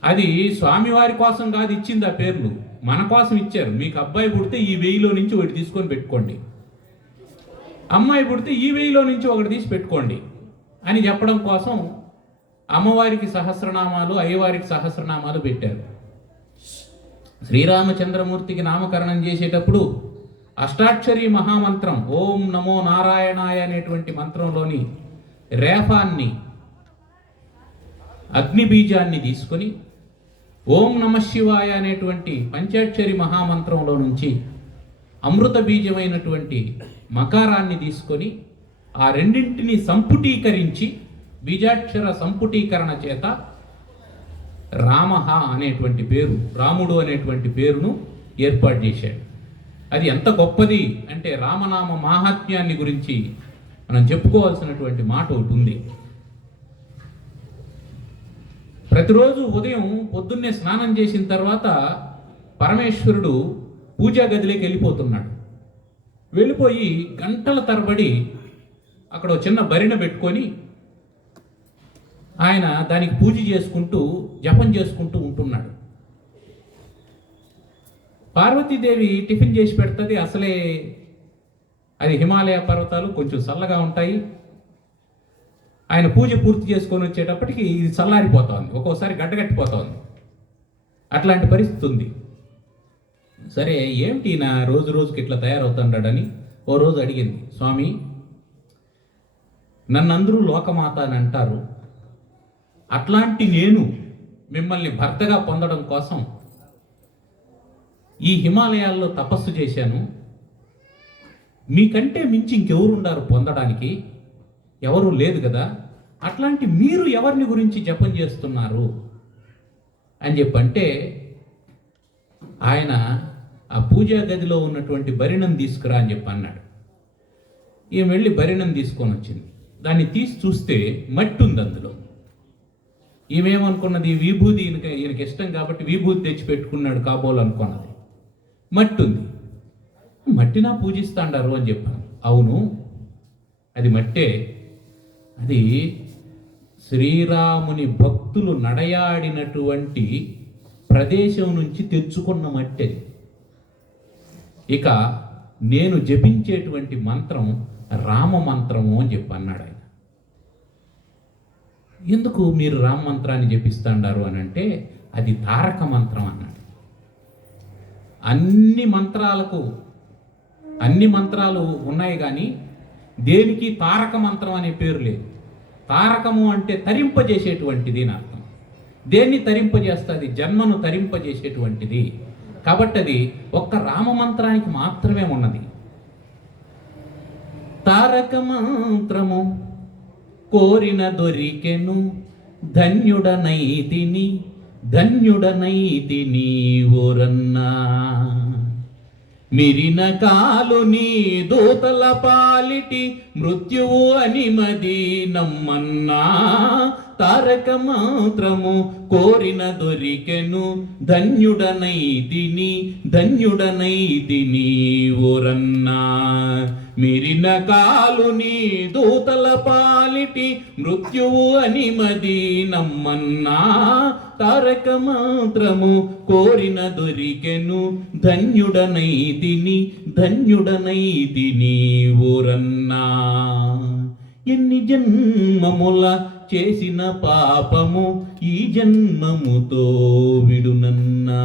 అది స్వామివారి కోసం కాదు ఇచ్చింది ఆ పేర్లు, మన కోసం ఇచ్చారు. మీకు అబ్బాయి పుడితే ఈ 1000లో నుంచి ఒకటి తీసుకొని పెట్టుకోండి, అమ్మాయి పుడితే ఈ 1000లో నుంచి ఒకటి తీసి పెట్టుకోండి అని చెప్పడం కోసం అమ్మవారికి సహస్రనామాలు, అయ్యవారికి సహస్రనామాలు పెట్టారు. శ్రీరామచంద్రమూర్తికి నామకరణం చేసేటప్పుడు అష్టాక్షరి మహామంత్రం ఓం నమో నారాయణాయ అనేటువంటి మంత్రంలోని రేఫాన్ని, అగ్ని బీజాన్ని తీసుకొని ఓం నమః శివాయ అనేటువంటి పంచాక్షరి మహామంత్రంలో నుంచి అమృత బీజమైనటువంటి మకారాన్ని తీసుకొని ఆ రెండింటిని సంపుటీకరించి బీజాక్షర సంపుటీకరణ చేత రామః అనేటువంటి పేరు, రాముడు అనేటువంటి పేరును ఏర్పాటు చేశాడు. అది ఎంత గొప్పది అంటే రామనామ మాహాత్మ్యాన్ని గురించి మనం చెప్పుకోవాల్సినటువంటి మాట ఒకటి ఉంది. ప్రతిరోజు ఉదయం పొద్దున్నే స్నానం చేసిన తర్వాత పరమేశ్వరుడు పూజా గదిలోకి వెళ్ళిపోతున్నాడు. వెళ్ళిపోయి గంటల తరబడి అక్కడ చిన్న బరిన పెట్టుకొని ఆయన దానికి పూజ చేసుకుంటూ జపం చేసుకుంటూ ఉంటున్నాడు. పార్వతీదేవి టిఫిన్ చేసి పెడుతుంది. అసలే అది హిమాలయ పర్వతాలు కొంచెం చల్లగా ఉంటాయి. ఆయన పూజ పూర్తి చేసుకొని వచ్చేటప్పటికి ఇది చల్లారిపోతుంది, ఒక్కోసారి గడ్డగట్టిపోతుంది. అట్లాంటి పరిస్థితి ఉంది. సరే ఏమిటి నా రోజు రోజుకి ఇట్లా తయారవుతున్నాడని ఓ రోజు అడిగింది, స్వామి నన్ను అందరూ లోకమాత అని అంటారు, అట్లాంటి నేను మిమ్మల్ని భర్తగా పొందడం కోసం ఈ హిమాలయాల్లో తపస్సు చేశాను, మీకంటే మించి ఇంకెవరుండారు పొందడానికి? ఎవరు లేదు కదా, అట్లాంటి మీరు ఎవరిని గురించి జపం చేస్తున్నారు అని చెప్పంటే ఆయన ఆ పూజా గదిలో ఉన్నటువంటి బరిణం తీసుకురా అని చెప్పి అన్నాడు. ఈమె వెళ్ళి బరిణం తీసుకొని వచ్చింది. దాన్ని తీసి చూస్తే మట్టి ఉంది అందులో. ఈమెమనుకున్నది విభూది ఈయనకి ఇష్టం కాబట్టి విభూతి తెచ్చి పెట్టుకున్నాడు కాబోలు అనుకున్నది. మట్టి ఉంది. మట్టినా పూజిస్తాండారు అని చెప్పాను. అవును అది మట్టే, అది శ్రీరాముని భక్తులు నడయాడినటువంటి ప్రదేశం నుంచి తెచ్చుకున్న మట్టి. ఇక నేను జపించేటువంటి మంత్రం రామ మంత్రము అని చెప్పి అన్నాడు ఆయన. ఎందుకు మీరు రామ మంత్రాన్ని జపిస్తున్నారు అని అంటే, అది తారక మంత్రం అన్నాడు. అన్ని మంత్రాలు ఉన్నాయి కానీ దేనికి తారక మంత్రం అనే పేరు లేదు. తారకము అంటే తరింపజేసేటువంటిది అని అర్థం. దేన్ని తరింపజేస్తుంది? జన్మను తరింపజేసేటువంటిది. కాబట్టి అది ఒక్క రామ మంత్రానికి మాత్రమే ఉన్నది. తారక మంత్రము కోరిన దొరికెను, ధన్యుడనైతిని ఓరన్నా. మిరిన కాలు నీ దూతల పాలిటి మృత్యువు అని నమ్మన్నా. తారక మంత్రము కోరిన దొరికెను, ధన్యుడనైతిని ఓరన్నా. మిరిన కాలు నీ దూతల పాలిటి మృత్యువు అని నమ్మన్నా. తారక మంత్రము కోరిన దొరికెను, ధన్యుడనైతిని ఓరన్నా. ఎన్ని జన్మముల చేసిన పాపము ఈ జన్మముతో విడునన్నా.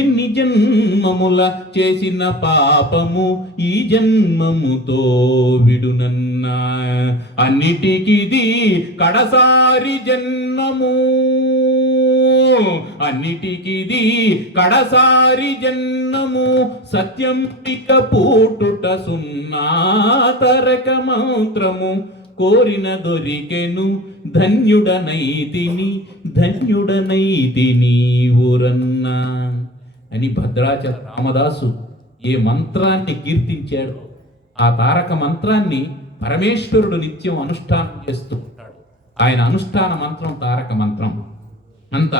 ఎన్ని జన్మముల చేసిన పాపము ఈ జన్మముతో విడునన్నా. అన్నిటికిది కడసారి జన్మము, అన్నిటికిది కడసారి జన్మము. సత్యం ఇక పూటుట సున్నా. తారక మంత్రము కోరిన దొరికెను, ధన్యుడనైతిని ఓరన్నా అని భద్రాచల రామదాసు ఏ మంత్రాన్ని కీర్తించాడో ఆ తారక మంత్రాన్ని పరమేశ్వరుడు నిత్యం అనుష్ఠానం చేస్తూ ఉంటాడు. ఆయన అనుష్ఠాన మంత్రం తారక మంత్రం. అంత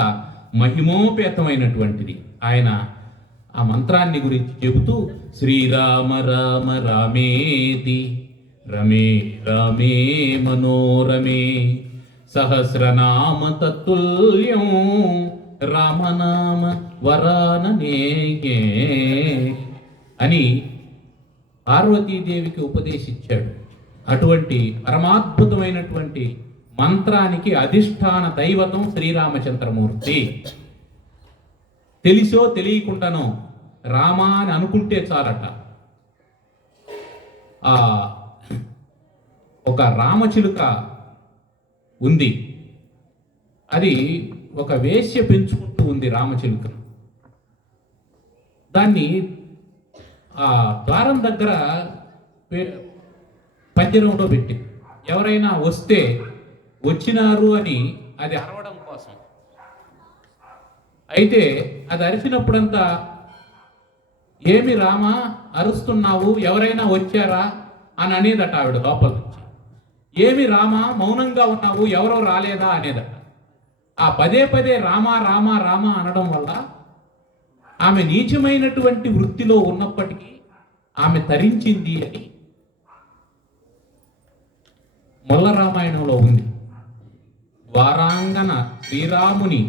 మహిమోపేతమైనటువంటిది. ఆయన ఆ మంత్రాన్ని గురించి చెబుతూ శ్రీరామ రామ రామేతి రమే రామే మనోరమే సహస్రనామ తత్తుల్యం రామనామ వరాననేకే అని పార్వతీదేవికి ఉపదేశించాడు. అటువంటి పరమాద్భుతమైనటువంటి మంత్రానికి అధిష్టాన దైవతం శ్రీరామచంద్రమూర్తి. తెలిసో తెలియకుండానో రామ అని అనుకుంటే చాలట. ఒక రామచిలుక ఉంది. అది ఒక వేశ్య పెంచుకుంటూ ఉంది రామచిలుకను. దాన్ని ఆ ద్వారం దగ్గర పంజరంలో పెట్టింది. ఎవరైనా వస్తే వచ్చినారు అని అది అరవడం కోసం. అయితే అది అరిచినప్పుడంతా, ఏమి రామ అరుస్తున్నావు, ఎవరైనా వచ్చారా అని అనేదట ఆవిడ లోపల నుంచి. ఏమి రామ మౌనంగా ఉన్నావు, ఎవరో రాలేదా అనేదట. ఆ పదే పదే రామ రామ రామ అనడం వల్ల ఆమె నీచమైనటువంటి వృత్తిలో ఉన్నప్పటికీ ఆమె తరించింది అని మొల్ల రామాయణంలో ఉంది. వారాంగన శ్రీరాముని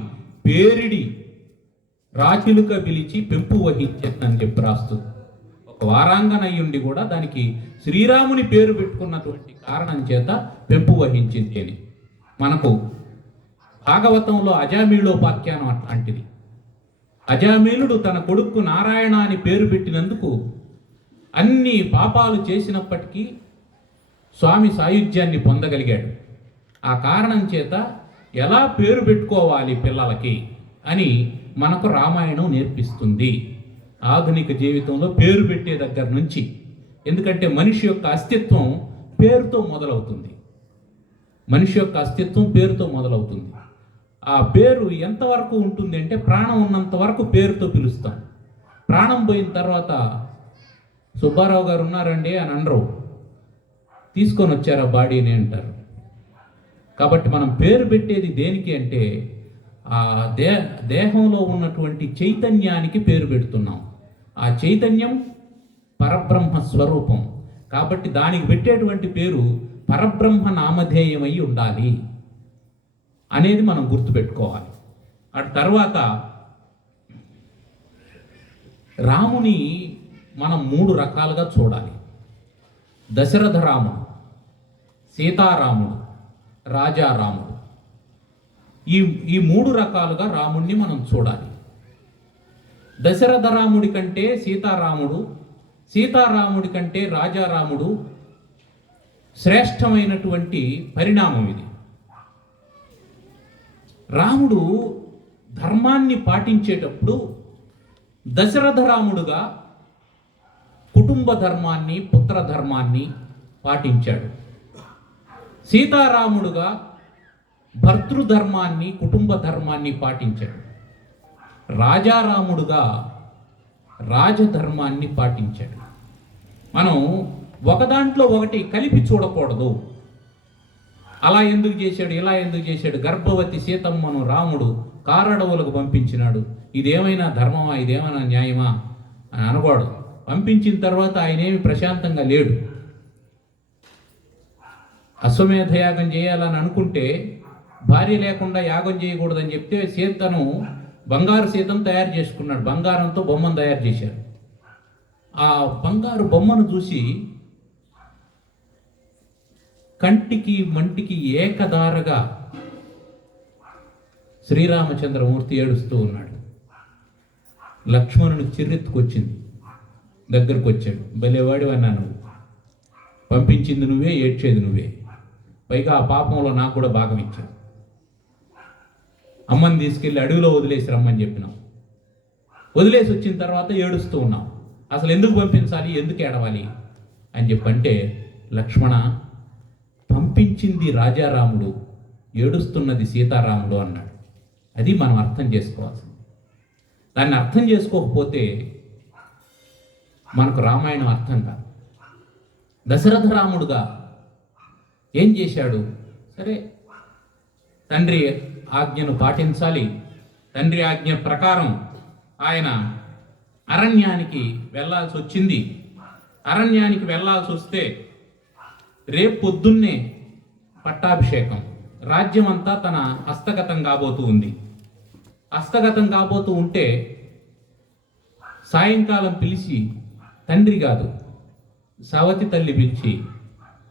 పేరిడి రాచిలుక పిలిచి పెంపు వహించేదని చెప్పి రాస్తుంది. ఒక వారాంగన అయ్యుండి కూడా దానికి శ్రీరాముని పేరు పెట్టుకున్నటువంటి కారణం చేత పెంపు వహించింది అని. మనకు భాగవతంలో అజామీళోపాఖ్యానం అట్లాంటిది. అజామీలుడు తన కొడుకు నారాయణ అని పేరు పెట్టినందుకు అన్ని పాపాలు చేసినప్పటికీ స్వామి సాయుధ్యాన్ని పొందగలిగాడు. ఆ కారణం చేత ఎలా పేరు పెట్టుకోవాలి పిల్లలకి అని మనకు రామాయణం నేర్పిస్తుంది. ఆధునిక జీవితంలో పేరు పెట్టే దగ్గర నుంచి, ఎందుకంటే మనిషి యొక్క అస్తిత్వం పేరుతో మొదలవుతుంది. మనిషి యొక్క అస్తిత్వం పేరుతో మొదలవుతుంది. ఆ పేరు ఎంతవరకు ఉంటుంది అంటే, ప్రాణం ఉన్నంత వరకు పేరుతో పిలుస్తాం. ప్రాణం పోయిన తర్వాత సుబ్బారావు గారు ఉన్నారండి అని అనరు, తీసుకొని వచ్చారా బాడీని అంటారు. కాబట్టి మనం పేరు పెట్టేది దేనికి అంటే, ఆ దేహంలో ఉన్నటువంటి చైతన్యానికి పేరు పెడుతున్నాం. ఆ చైతన్యం పరబ్రహ్మ స్వరూపం. కాబట్టి దానికి పెట్టేటువంటి పేరు పరబ్రహ్మ నామధేయమై ఉండాలి అనేది మనం గుర్తుపెట్టుకోవాలి. ఆ తర్వాత రాముని మనం 3 రకాలుగా చూడాలి. దశరథ రాముడు, సీతారాముడు, రాజారాముడు. ఈ 3 రకాలుగా రాముణ్ణి మనం చూడాలి. దశరథ రాముడి కంటే సీతారాముడు, సీతారాముడి కంటే రాజారాముడు శ్రేష్టమైనటువంటి పరిణామం ఇది. రాముడు ధర్మాన్ని పాటించేటప్పుడు దశరథ రాముడుగా కుటుంబ ధర్మాన్ని, పుత్ర ధర్మాన్ని పాటించాడు. సీతారాముడుగా భర్తృధర్మాన్ని, కుటుంబ ధర్మాన్ని పాటించాడు. రాజారాముడుగా రాజధర్మాన్ని పాటించాడు. మనం ఒకదాంట్లో ఒకటి కలిపి చూడకూడదు. అలా ఎందుకు చేశాడు, ఇలా ఎందుకు చేశాడు, గర్భవతి సీతమ్మను రాముడు కారడవులకు పంపించినాడు, ఇదేమైనా ధర్మమా, ఇదేమైనా న్యాయమా అని అనకూడదు. పంపించిన తర్వాత ఆయనేమి ప్రశాంతంగా లేడు. అశ్వమేధ యాగం చేయాలని అనుకుంటే భార్య లేకుండా యాగం చేయకూడదని చెప్తే సీతను, బంగారు సీతను తయారు చేసుకున్నాడు. బంగారంతో బొమ్మను తయారు చేశారు. ఆ బంగారు బొమ్మను చూసి కంటికి మంటికి ఏకదారగా శ్రీరామచంద్రమూర్తి ఏడుస్తూ ఉన్నాడు. లక్ష్మణునికి చిర్రెత్తుకొచ్చింది. దగ్గరకు వచ్చాడు. భలేవాడు అన్నా, నువ్వు పంపించింది నువ్వే, ఏడ్చేది నువ్వే, పైగా ఆ పాపంలో నాకు కూడా భాగం ఇచ్చావు. అమ్మని తీసుకెళ్ళి అడవిలో వదిలేసి రమ్మని చెప్పినావు. వదిలేసి వచ్చిన తర్వాత ఏడుస్తూ ఉన్నావు. అసలు ఎందుకు పంపించాలి, ఎందుకు ఏడవాలి అని చెప్పంటే, లక్ష్మణ, పంపించింది రాజారాముడు, ఏడుస్తున్నది సీతారాముడు అన్నాడు. అది మనం అర్థం చేసుకోవాల్సింది. దాన్ని అర్థం చేసుకోకపోతే మనకు రామాయణం అర్థం కాదు. దశరథ రాముడుగా ఏం చేశాడు? సరే, తండ్రి ఆజ్ఞను పాటించాలి. తండ్రి ఆజ్ఞ ప్రకారం ఆయన అరణ్యానికి వెళ్ళాల్సి వచ్చింది. అరణ్యానికి వెళ్ళాల్సి వస్తే రేపు పొద్దున్నే పట్టాభిషేకం, రాజ్యం అంతా తన హస్తగతం కాబోతూ ఉంది. హస్తగతం కాబోతూ ఉంటే సాయంకాలం పిలిచి, తండ్రి కాదు సవతి తల్లి పిలిచి,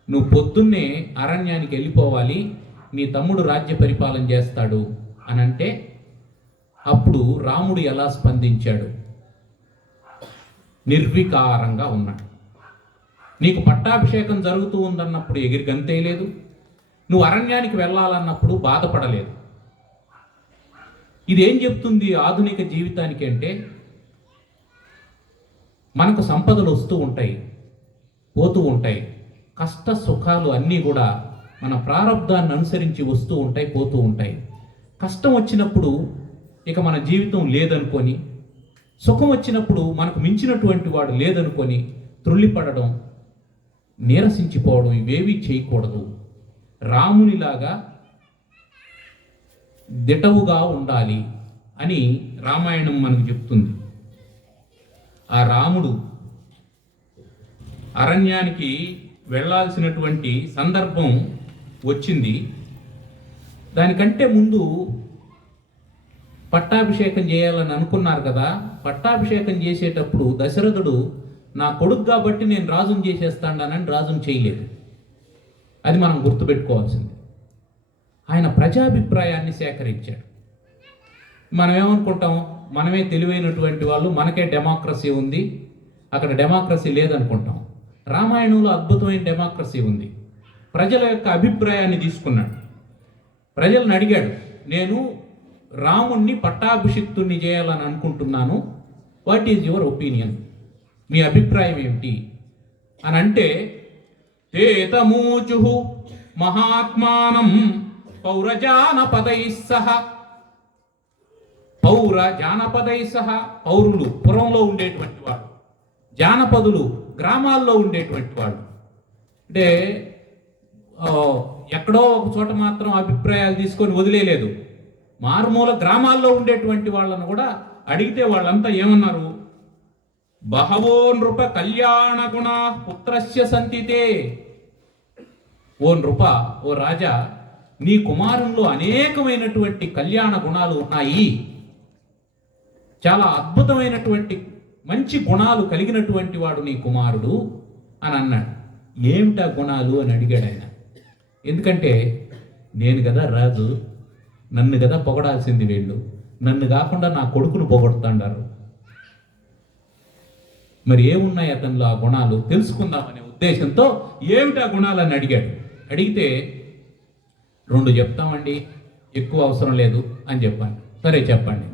నువ్వు పొద్దున్నే అరణ్యానికి వెళ్ళిపోవాలి, నీ తమ్ముడు రాజ్య పరిపాలన చేస్తాడు అని అంటే, అప్పుడు రాముడు ఎలా స్పందించాడు? నిర్వికారంగా ఉన్నాడు. నీకు పట్టాభిషేకం జరుగుతూ ఉందన్నప్పుడు ఎగిరి గంతేయలేదు, నువ్వు అరణ్యానికి వెళ్ళాలన్నప్పుడు బాధపడలేదు. ఇదేం చెప్తుంది ఆధునిక జీవితానికి అంటే, మనకు సంపదలు వస్తూ ఉంటాయి, పోతూ ఉంటాయి. కష్ట సుఖాలు అన్నీ కూడా మన ప్రారంధాన్ని అనుసరించి వస్తూ ఉంటాయి, పోతూ ఉంటాయి. కష్టం వచ్చినప్పుడు ఇక మన జీవితం లేదనుకొని, సుఖం వచ్చినప్పుడు మనకు మించినటువంటి వాడు లేదనుకొని త్రుళ్ళిపడడం, నీరసించిపోవడం, ఇవేవీ చేయకూడదు. రామునిలాగా దిటవుగా ఉండాలి అని రామాయణం మనకు చెప్తుంది. ఆ రాముడు అరణ్యానికి వెళ్ళాల్సినటువంటి సందర్భం వచ్చింది. దానికంటే ముందు పట్టాభిషేకం చేయాలని అనుకున్నారు కదా. పట్టాభిషేకం చేసేటప్పుడు దశరథుడు నా కొడుకు కాబట్టి నేను రాజును చేసేస్తానని రాజును చేయలేదు. అది మనం గుర్తుపెట్టుకోవాల్సింది. ఆయన ప్రజాభిప్రాయాన్ని సేకరించాడు. మనం ఏమనుకుంటాం, మనమే తెలివైనటువంటి వాళ్ళు, మనకే డెమోక్రసీ ఉంది, అక్కడ డెమోక్రసీ లేదనుకుంటాం. రామాయణంలో అద్భుతమైన డెమోక్రసీ ఉంది. ప్రజల యొక్క అభిప్రాయాన్ని తీసుకున్నాడు. ప్రజలను అడిగాడు, నేను రాముణ్ణి పట్టాభిషిక్తుణ్ణి చేయాలని అనుకుంటున్నాను, వాట్ ఈజ్ యువర్ ఒపీనియన్, మీ అభిప్రాయం ఏమిటి అని అంటే, తేతమూచు మహాత్మానం పౌరజానపదై సహ. పౌరజానపదై సహ, పౌరులు పురంలో ఉండేటువంటి వాడు, జానపదులు గ్రామాల్లో ఉండేటువంటి వాడు. అంటే ఎక్కడో ఒక చోట మాత్రం అభిప్రాయాలు తీసుకొని వదిలేలేదు. మారుమూల గ్రామాల్లో ఉండేటువంటి వాళ్ళను కూడా అడిగితే వాళ్ళంతా ఏమన్నారు? బహవో నృప కళ్యాణ గుణ పుత్రస్య సంతితే. ఓ నృప, ఓ రాజా, నీ కుమారుల్లో అనేకమైనటువంటి కళ్యాణ గుణాలు ఉన్నాయి, చాలా అద్భుతమైనటువంటి మంచి గుణాలు కలిగినటువంటి వాడు నీ కుమారుడు అని అన్నాడు. ఏమిటా గుణాలు అని అడిగాడు ఆయన. ఎందుకంటే నేను కదా రాజు, నన్ను కదా పొగడాల్సింది వీళ్ళు, నన్ను కాకుండా నా కొడుకును పొగడుతాండారు. మరి ఏమున్నాయి అతనిలో ఆ గుణాలు తెలుసుకుందామనే ఉద్దేశంతో ఏమిటా గుణాలని అడిగాడు. అడిగితే 2 చెప్తామండి, ఎక్కువ అవసరం లేదు అని చెప్పాను. సరే చెప్పండి.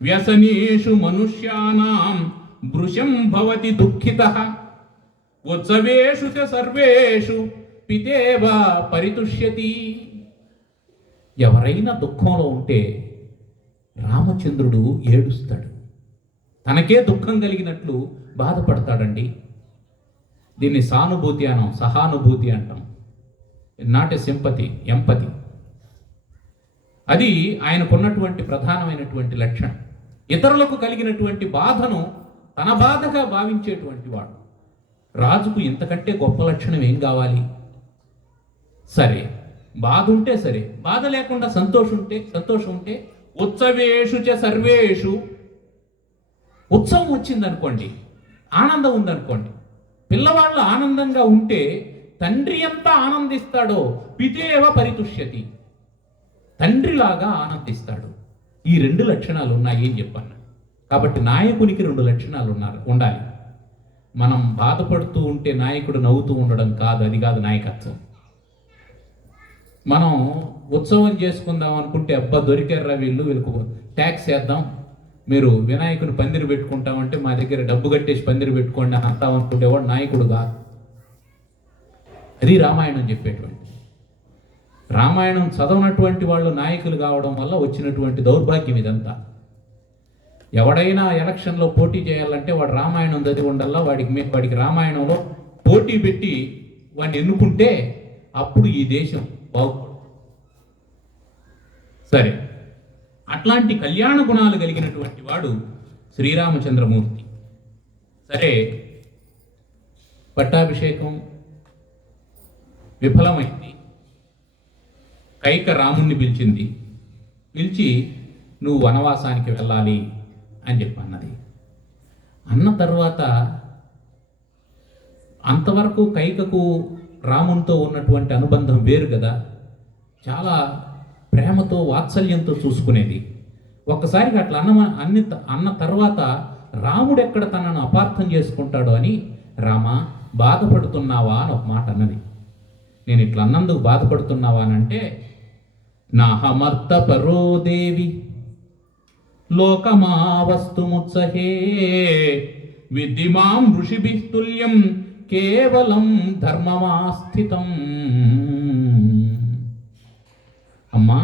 వ్యసనేషు మనుష్యానాం భృశం భవతి దుఃఖితః ఉత్సవేషు చ సర్వేషు పితేవ పరితుష్యతి. ఎవరైనా దుఃఖంలో ఉంటే రామచంద్రుడు ఏడుస్తాడు, తనకే దుఃఖం కలిగినట్లు బాధపడతాడండి. దీన్ని సానుభూతి అనం, సహానుభూతి అంటాం, నాట్ ఎ సింపతి, ఎంపతి. అది ఆయనకున్నటువంటి ప్రధానమైనటువంటి లక్షణం. ఇతరులకు కలిగినటువంటి బాధను తన బాధగా భావించేటువంటి వాడు. రాజుకు ఇంతకంటే గొప్ప లక్షణం ఏం కావాలి? సరే, బాధ ఉంటే సరే, బాధ లేకుండా సంతోషం ఉంటే ఉత్సవేషు చ సర్వేషు. ఉత్సవం వచ్చిందనుకోండి, ఆనందం ఉందనుకోండి, పిల్లవాళ్ళు ఆనందంగా ఉంటే తండ్రి ఎంత ఆనందిస్తాడో పితేవ పరితుష్యతి, తండ్రిలాగా ఆనందిస్తాడు. ఈ 2 లక్షణాలు ఉన్నాయి అని చెప్పాను. కాబట్టి నాయకునికి 2 లక్షణాలు ఉండాలి. మనం బాధపడుతూ ఉంటే నాయకుడు నవ్వుతూ ఉండడం కాదు, అది కాదు నాయకత్వం. మనం ఉత్సవం చేసుకుందాం అనుకుంటే, అబ్బా దొరికారా వీళ్ళకు ట్యాక్స్ వేద్దాం, మీరు వినాయకుని పందిరి పెట్టుకుంటామంటే మా దగ్గర డబ్బు కట్టేసి పందిరి పెట్టుకోండి అని అంటాం అనుకుంటేవాడు నాయకుడు కాదు. అది రామాయణం చెప్పేటువంటి. రామాయణం చదవనటువంటి వాళ్ళు నాయకులు కావడం వల్ల వచ్చినటువంటి దౌర్భాగ్యం ఇదంతా. ఎవడైనా ఎలక్షన్లో పోటీ చేయాలంటే వాడు రామాయణం చదివి ఉండాలా, వాడికి రామాయణంలో పోటీ పెట్టి వాడిని ఎన్నుకుంటే అప్పుడు ఈ దేశం బాగుపడు. సరే, అట్లాంటి కళ్యాణ గుణాలు కలిగినటువంటి వాడు శ్రీరామచంద్రమూర్తి. సరే, పట్టాభిషేకం విఫలమైంది. కైక రాముణ్ణి పిలిచి నువ్వు వనవాసానికి వెళ్ళాలి అని చెప్పన్నది. అన్న తర్వాత అంతవరకు కైకకు రామునితో ఉన్నటువంటి అనుబంధం వేరు కదా, చాలా ప్రేమతో వాత్సల్యంతో చూసుకునేది. ఒక్కసారిగా అట్లా అన్న తర్వాత రాముడు ఎక్కడ తనను అపార్థం చేసుకుంటాడో అని, రామా బాధపడుతున్నావా అని ఒక మాట అన్నది. నేను ఇట్లా అన్నందుకు బాధపడుతున్నావా అని అంటే, నాహమర్త పరోదేవి లోకమావస్తుముత్సహే విద్ధిమాం ఋషిభిస్తుల్యం కేవలం ధర్మమాస్థితం. అమ్మా,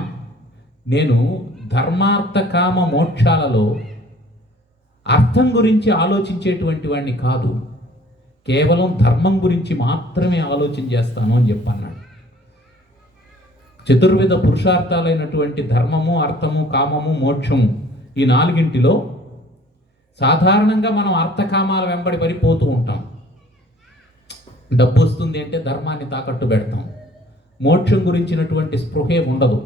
నేను ధర్మార్థ కామ మోక్షాలలో అర్థం గురించి ఆలోచించేటువంటి వాడిని కాదు, కేవలం ధర్మం గురించి మాత్రమే ఆలోచన చేస్తాను అని చెప్పన్నాడు. చతుర్విధ పురుషార్థాలైనటువంటి ధర్మము, అర్థము, కామము, మోక్షము, ఈ 4ంటిలో సాధారణంగా మనం అర్థకామాల వెంబడి పడిపోతూ ఉంటాం. డబ్బు వస్తుంది అంటే ధర్మాన్ని తాకట్టు పెడతాం. మోక్షం గురించినటువంటి స్పృహే ఉండదు.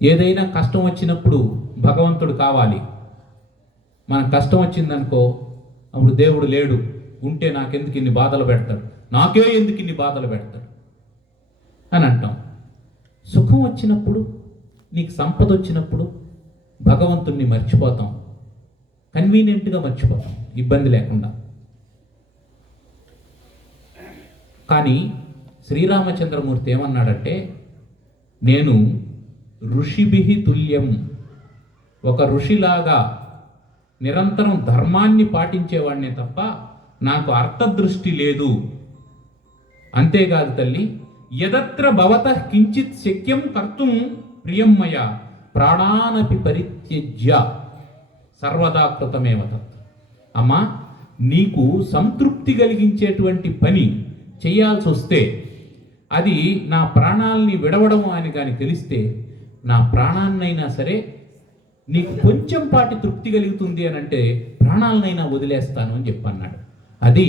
ఏదైనా కష్టం వచ్చినప్పుడు భగవంతుడు కావాలి. మనకు కష్టం వచ్చిందనుకో, అప్పుడు దేవుడు లేడు, ఉంటే నాకెందుకు ఇన్ని బాధలు పెడతాడు, నాకే ఎందుకు ఇన్ని బాధలు పెడతాడు అని అంటాం. సుఖం వచ్చినప్పుడు, నీకు సంపద వచ్చినప్పుడు భగవంతుణ్ణి మర్చిపోతాం, కన్వీనియంట్గా మర్చిపోతాం, ఇబ్బంది లేకుండా. కానీ శ్రీరామచంద్రమూర్తి ఏమన్నాడంటే, నేను ఋషిభిః తుల్యం, ఒక ఋషిలాగా నిరంతరం ధర్మాన్ని పాటించేవాడినే తప్ప నాకు అర్థదృష్టి లేదు. అంతేకాదు తల్లి, యదత్ర భవతః కించిత్ శక్యం కర్తుం ప్రియం మయా ప్రాణానపి పరిత్యజ్య సర్వదా కృతమేవ తత్. అమ్మా, నీకు సంతృప్తి కలిగించేటువంటి పని చేయాల్సి వస్తే, అది నా ప్రాణాలని విడవడము అని కానీ తెలిస్తే, నా ప్రాణాన్నైనా సరే, నీకు కొంచెం పాటి తృప్తి కలుగుతుంది అని అంటే ప్రాణాలనైనా వదిలేస్తాను అని చెప్పన్నాడు. అది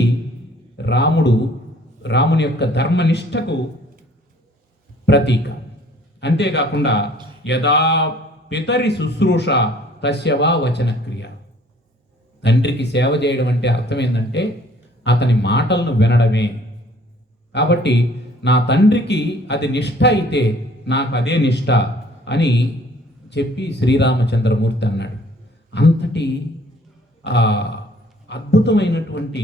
రాముని యొక్క ధర్మనిష్టకు ప్రతీక. అంతేకాకుండా యదా పితరి శుశ్రూష తస్యవా వచన క్రియ, తండ్రికి సేవ చేయడం అంటే అర్థం ఏంటంటే అతని మాటలను వినడమే. కాబట్టి నా తండ్రికి అది నిష్ఠ అయితే నాకు అదే నిష్ఠ అని చెప్పి శ్రీరామచంద్రమూర్తి అన్నాడు. అంతటి అద్భుతమైనటువంటి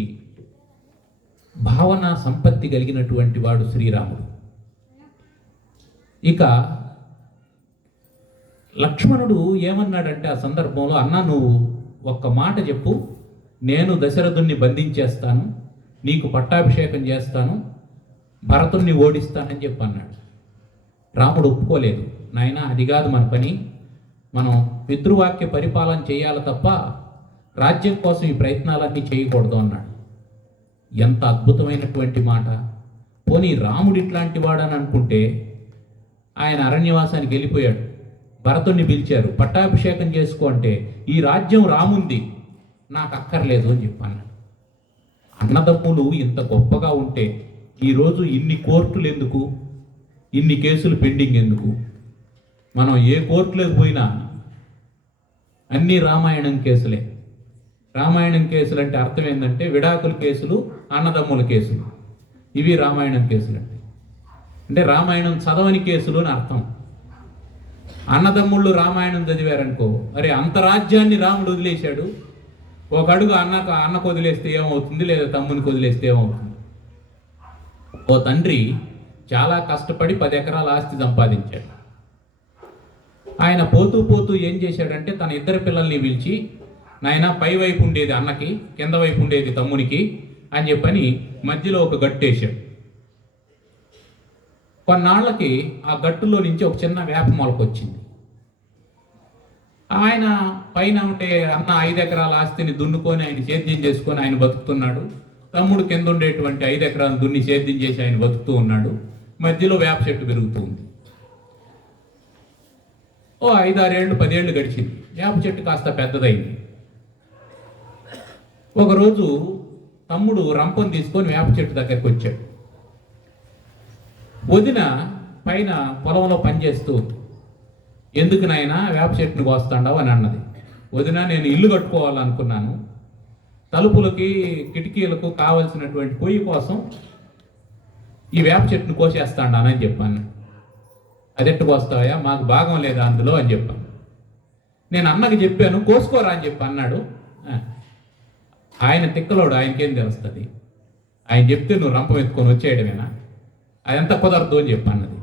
భావన సంపత్తి కలిగినటువంటి వాడు శ్రీరాముడు. ఇక లక్ష్మణుడు ఏమన్నాడంటే ఆ సందర్భంలో, అన్నా నువ్వు ఒక్క మాట చెప్పు, నేను దశరథుణ్ణి బంధించేస్తాను, నీకు పట్టాభిషేకం చేస్తాను, భరతుణ్ణి ఓడిస్తానని చెప్పి అన్నాడు. రాముడు ఒప్పుకోలేదు. నాయన, అది కాదు మన పని, మనం పితృవాక్య పరిపాలన చేయాలి తప్ప రాజ్యం కోసం ఈ ప్రయత్నాలన్నీ చేయకూడదు అన్నాడు. ఎంత అద్భుతమైనటువంటి మాట! పోనీ రాముడు ఇట్లాంటి వాడని అనుకుంటే ఆయన అరణ్యవాసానికి వెళ్ళిపోయాడు. భరతుణ్ణి పిలిచారు, పట్టాభిషేకం చేసుకో అంటే, ఈ రాజ్యం రాముంది, నాకు అక్కర్లేదు అని చెప్పాను. అన్నదమ్ములు ఇంత గొప్పగా ఉంటే ఈరోజు ఇన్ని కోర్టులు ఎందుకు, ఇన్ని కేసులు పెండింగ్ ఎందుకు? మనం ఏ కోర్టులకు పోయినా అన్నీ రామాయణం కేసులే. రామాయణం కేసులు అంటే అర్థం ఏంటంటే విడాకుల కేసులు, అన్నదమ్ముల కేసులు, ఇవి రామాయణం కేసులు అంటే రామాయణం చదవని కేసులు అని అర్థం. అన్నదమ్ముళ్ళు రామాయణం చదివారనుకో, అరే అంత రాజ్యాన్ని రాముడు వదిలేశాడు, ఒక అడుగు అన్నకు వదిలేస్తే ఏమవుతుంది, లేదా తమ్మునికి వదిలేస్తే ఏమవుతుంది? ఓ తండ్రి చాలా కష్టపడి 10 ఎకరాల ఆస్తి సంపాదించాడు. ఆయన పోతూ పోతూ ఏం చేశాడంటే తన ఇద్దరు పిల్లల్ని పిలిచి, నాయన పై వైపు ఉండేది అన్నకి, కింద వైపు ఉండేది తమ్మునికి అని చెప్పని మధ్యలో ఒక గట్టు వేశాడు. కొన్నాళ్ళకి ఆ గట్టులో నుంచి ఒక చిన్న వేప మొలక వచ్చింది. ఆయన పైన ఉండే అన్న 5 ఎకరాల ఆస్తిని దున్నుకొని ఆయన సేద్యం చేసుకొని ఆయన బతుకుతున్నాడు. తమ్ముడు కింద ఉండేటువంటి 5 ఎకరాలను దున్ని సేద్యం చేసి ఆయన బతుకుతూ ఉన్నాడు. మధ్యలో వేప చెట్టు పెరుగుతూ ఉంది. ఓ 5-6 ఏళ్ళు 10 ఏళ్ళు గడిచింది. వేప చెట్టు కాస్త పెద్దదైంది. ఒకరోజు తమ్ముడు రంపం తీసుకొని వేప చెట్టు దగ్గరికి వచ్చాడు. వదిన పైన పొలంలో పనిచేస్తూ, ఎందుకు నాయనా వేప చెట్టును కోస్తాండావు అని అన్నది. వదిన, నేను ఇల్లు కట్టుకోవాలనుకున్నాను, తలుపులకి కిటికీలకు కావలసినటువంటి పొయ్యి కోసం ఈ వేప చెట్టును కోసేస్తాడానని చెప్పాను. అదెట్టు కోస్తావా, మాకు భాగం లేదా అందులో అని చెప్పాను. నేను అన్నకి చెప్పాను, కోసుకోరా అని చెప్పి అన్నాడు. ఆయన తిక్కలోడు, ఆయనకేం తెలుస్తుంది, ఆయన చెప్తే నువ్వు రంపం ఎత్తుకొని వచ్చేయడమేనా, అదంతా కుదరదు అని చెప్పి అన్నది.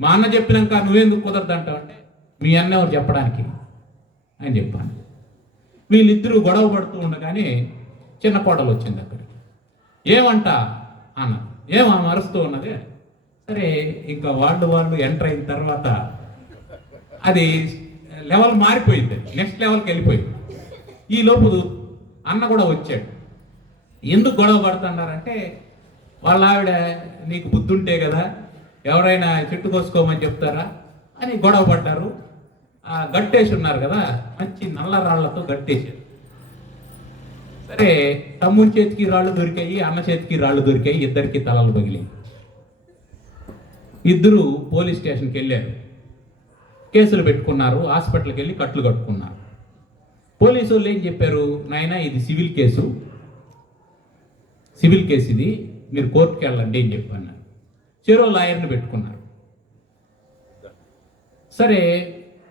మా అన్న చెప్పినాక నువ్వెందుకు కుదరదు అంటావు అంటే, మీ అన్న ఎవరు చెప్పడానికి అని చెప్పాను. వీళ్ళిద్దరూ గొడవ పడుతూ ఉండగానే చిన్న కోటలు వచ్చింది అక్కడికి. ఏమంట అన్న, ఏమా మరుస్తూ ఉన్నది. సరే, ఇంకా వాళ్ళు ఎంటర్ అయిన తర్వాత అది లెవెల్ మారిపోయింది, నెక్స్ట్ లెవెల్కి వెళ్ళిపోయింది. ఈ లోపు అన్న కూడా వచ్చాడు. ఎందుకు గొడవ పడుతున్నారంటే, వాళ్ళ ఆవిడ నీకు బుద్ధి ఉంటే కదా ఎవరైనా చెట్టు కోసుకోమని చెప్తారా అని గొడవ పడ్డారు. గట్టేసి ఉన్నారు కదా, మంచి నల్ల రాళ్లతో గట్టేశారు. సరే, తమ్ముని చేతికి రాళ్ళు దొరికాయి, అన్న చేతికి రాళ్ళు దొరికాయి, ఇద్దరికి తలలు పగిలాయి. ఇద్దరు పోలీస్ స్టేషన్కి వెళ్ళారు, కేసులు పెట్టుకున్నారు, హాస్పిటల్కి వెళ్ళి కట్లు కట్టుకున్నారు. పోలీసు వాళ్ళు ఏం చెప్పారు, నాయన ఇది సివిల్ కేసు ఇది, మీరు కోర్టుకి వెళ్ళండి అని చెప్పన్నారు. చెరో లాయర్ని పెట్టుకున్నారు. సరే,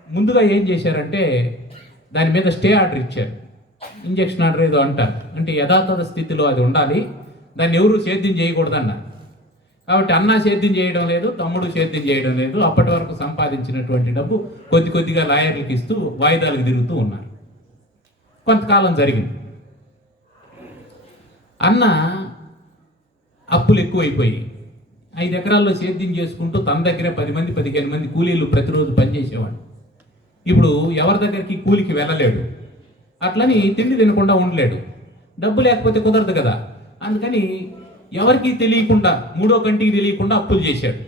ముందుగా ఏం చేశారంటే దాని మీద స్టే ఆర్డర్ ఇచ్చారు, ఇంజక్షన్ ఆర్డర్ ఏదో అంటారు, అంటే యథాతథ స్థితిలో అది ఉండాలి, దాన్ని ఎవరు సేద్యం చేయకూడదన్నారు. కాబట్టి అన్న సేద్యం చేయడం లేదు, తమ్ముడు సేద్యం చేయడం లేదు. అప్పటి వరకు సంపాదించినటువంటి డబ్బు కొద్దిగా లాయర్లకు ఇస్తూ వాయిదాలకు తిరుగుతూ ఉన్నారు. కొంతకాలం జరిగింది. అన్న అప్పులు ఎక్కువైపోయి 5 ఎకరాల్లో సేద్యం చేసుకుంటూ తన దగ్గర 10 మంది 15 మంది కూలీలు ప్రతిరోజు పనిచేసేవాడు. ఇప్పుడు ఎవరి దగ్గరికి కూలికి వెళ్ళలేడు, అట్లని తిండి తినకుండా ఉండలేడు, డబ్బు లేకపోతే కుదరదు కదా. అందుకని ఎవరికి తెలియకుండా, మూడో కంటికి తెలియకుండా అప్పులు చేశాడు.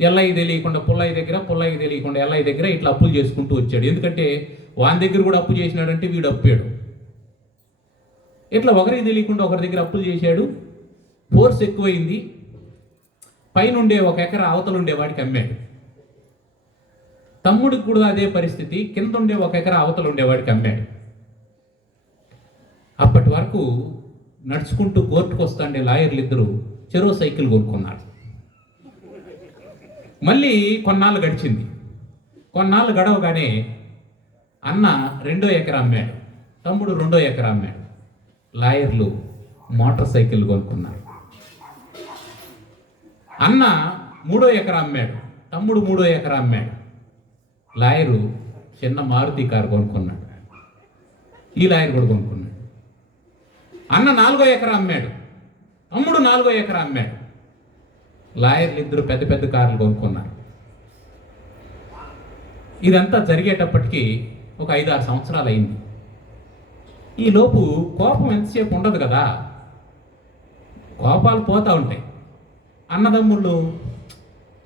ఎల్లయ్య తెలియకుండా పుల్లయ్య దగ్గర, పుల్లయ్య తెలియకుండా ఎల్లయ్య దగ్గర ఇట్లా అప్పులు చేసుకుంటూ వచ్చాడు. ఎందుకంటే వాని దగ్గర కూడా అప్పు చేసినాడంటే వీడు అప్పాడు. ఇట్లా ఒకరికి తెలియకుండా ఒకరి దగ్గర అప్పులు చేశాడు. ఫోర్స్ ఎక్కువైంది. పైనుండే 1 ఎకరా అవతలు ఉండేవాడికి అమ్మాడు. తమ్ముడికి కూడా అదే పరిస్థితి, కింద ఉండే 1 ఎకరా అవతలు ఉండేవాడికి అమ్మాడు. అప్పటి వరకు నడుచుకుంటూ కోర్టుకు వస్తుండే లాయర్లు ఇద్దరు చెరో సైకిల్ కొనుక్కున్నారు. మళ్ళీ కొన్నాళ్ళు గడిచింది. కొన్నాళ్ళు గడవగానే అన్న 2వ ఎకరా అమ్మాడు, తమ్ముడు 2వ ఎకరా అమ్మాడు. లాయర్లు మోటార్ సైకిల్ కొనుక్కున్నారు. అన్న 3వ ఎకరా అమ్మాడు, తమ్ముడు 3వ ఎకరా అమ్మాడు. లాయరు చిన్న మారుతి కారు కొనుక్కున్నాడు. ఈ లాయర్ కూడా కొనుక్కున్నాడు. అన్న 4వ ఎకరా అమ్మాడు, తమ్ముడు 4వ ఎకరా అమ్మాడు. లాయర్లు ఇద్దరు పెద్ద పెద్ద కార్లు కొనుక్కున్నారు. ఇదంతా జరిగేటప్పటికీ ఒక 5-6 సంవత్సరాలు అయింది. ఈలోపు కోపం ఎంతసేపు ఉండదు కదా, కోపాలు పోతూ ఉంటాయి. అన్నదమ్ముళ్ళు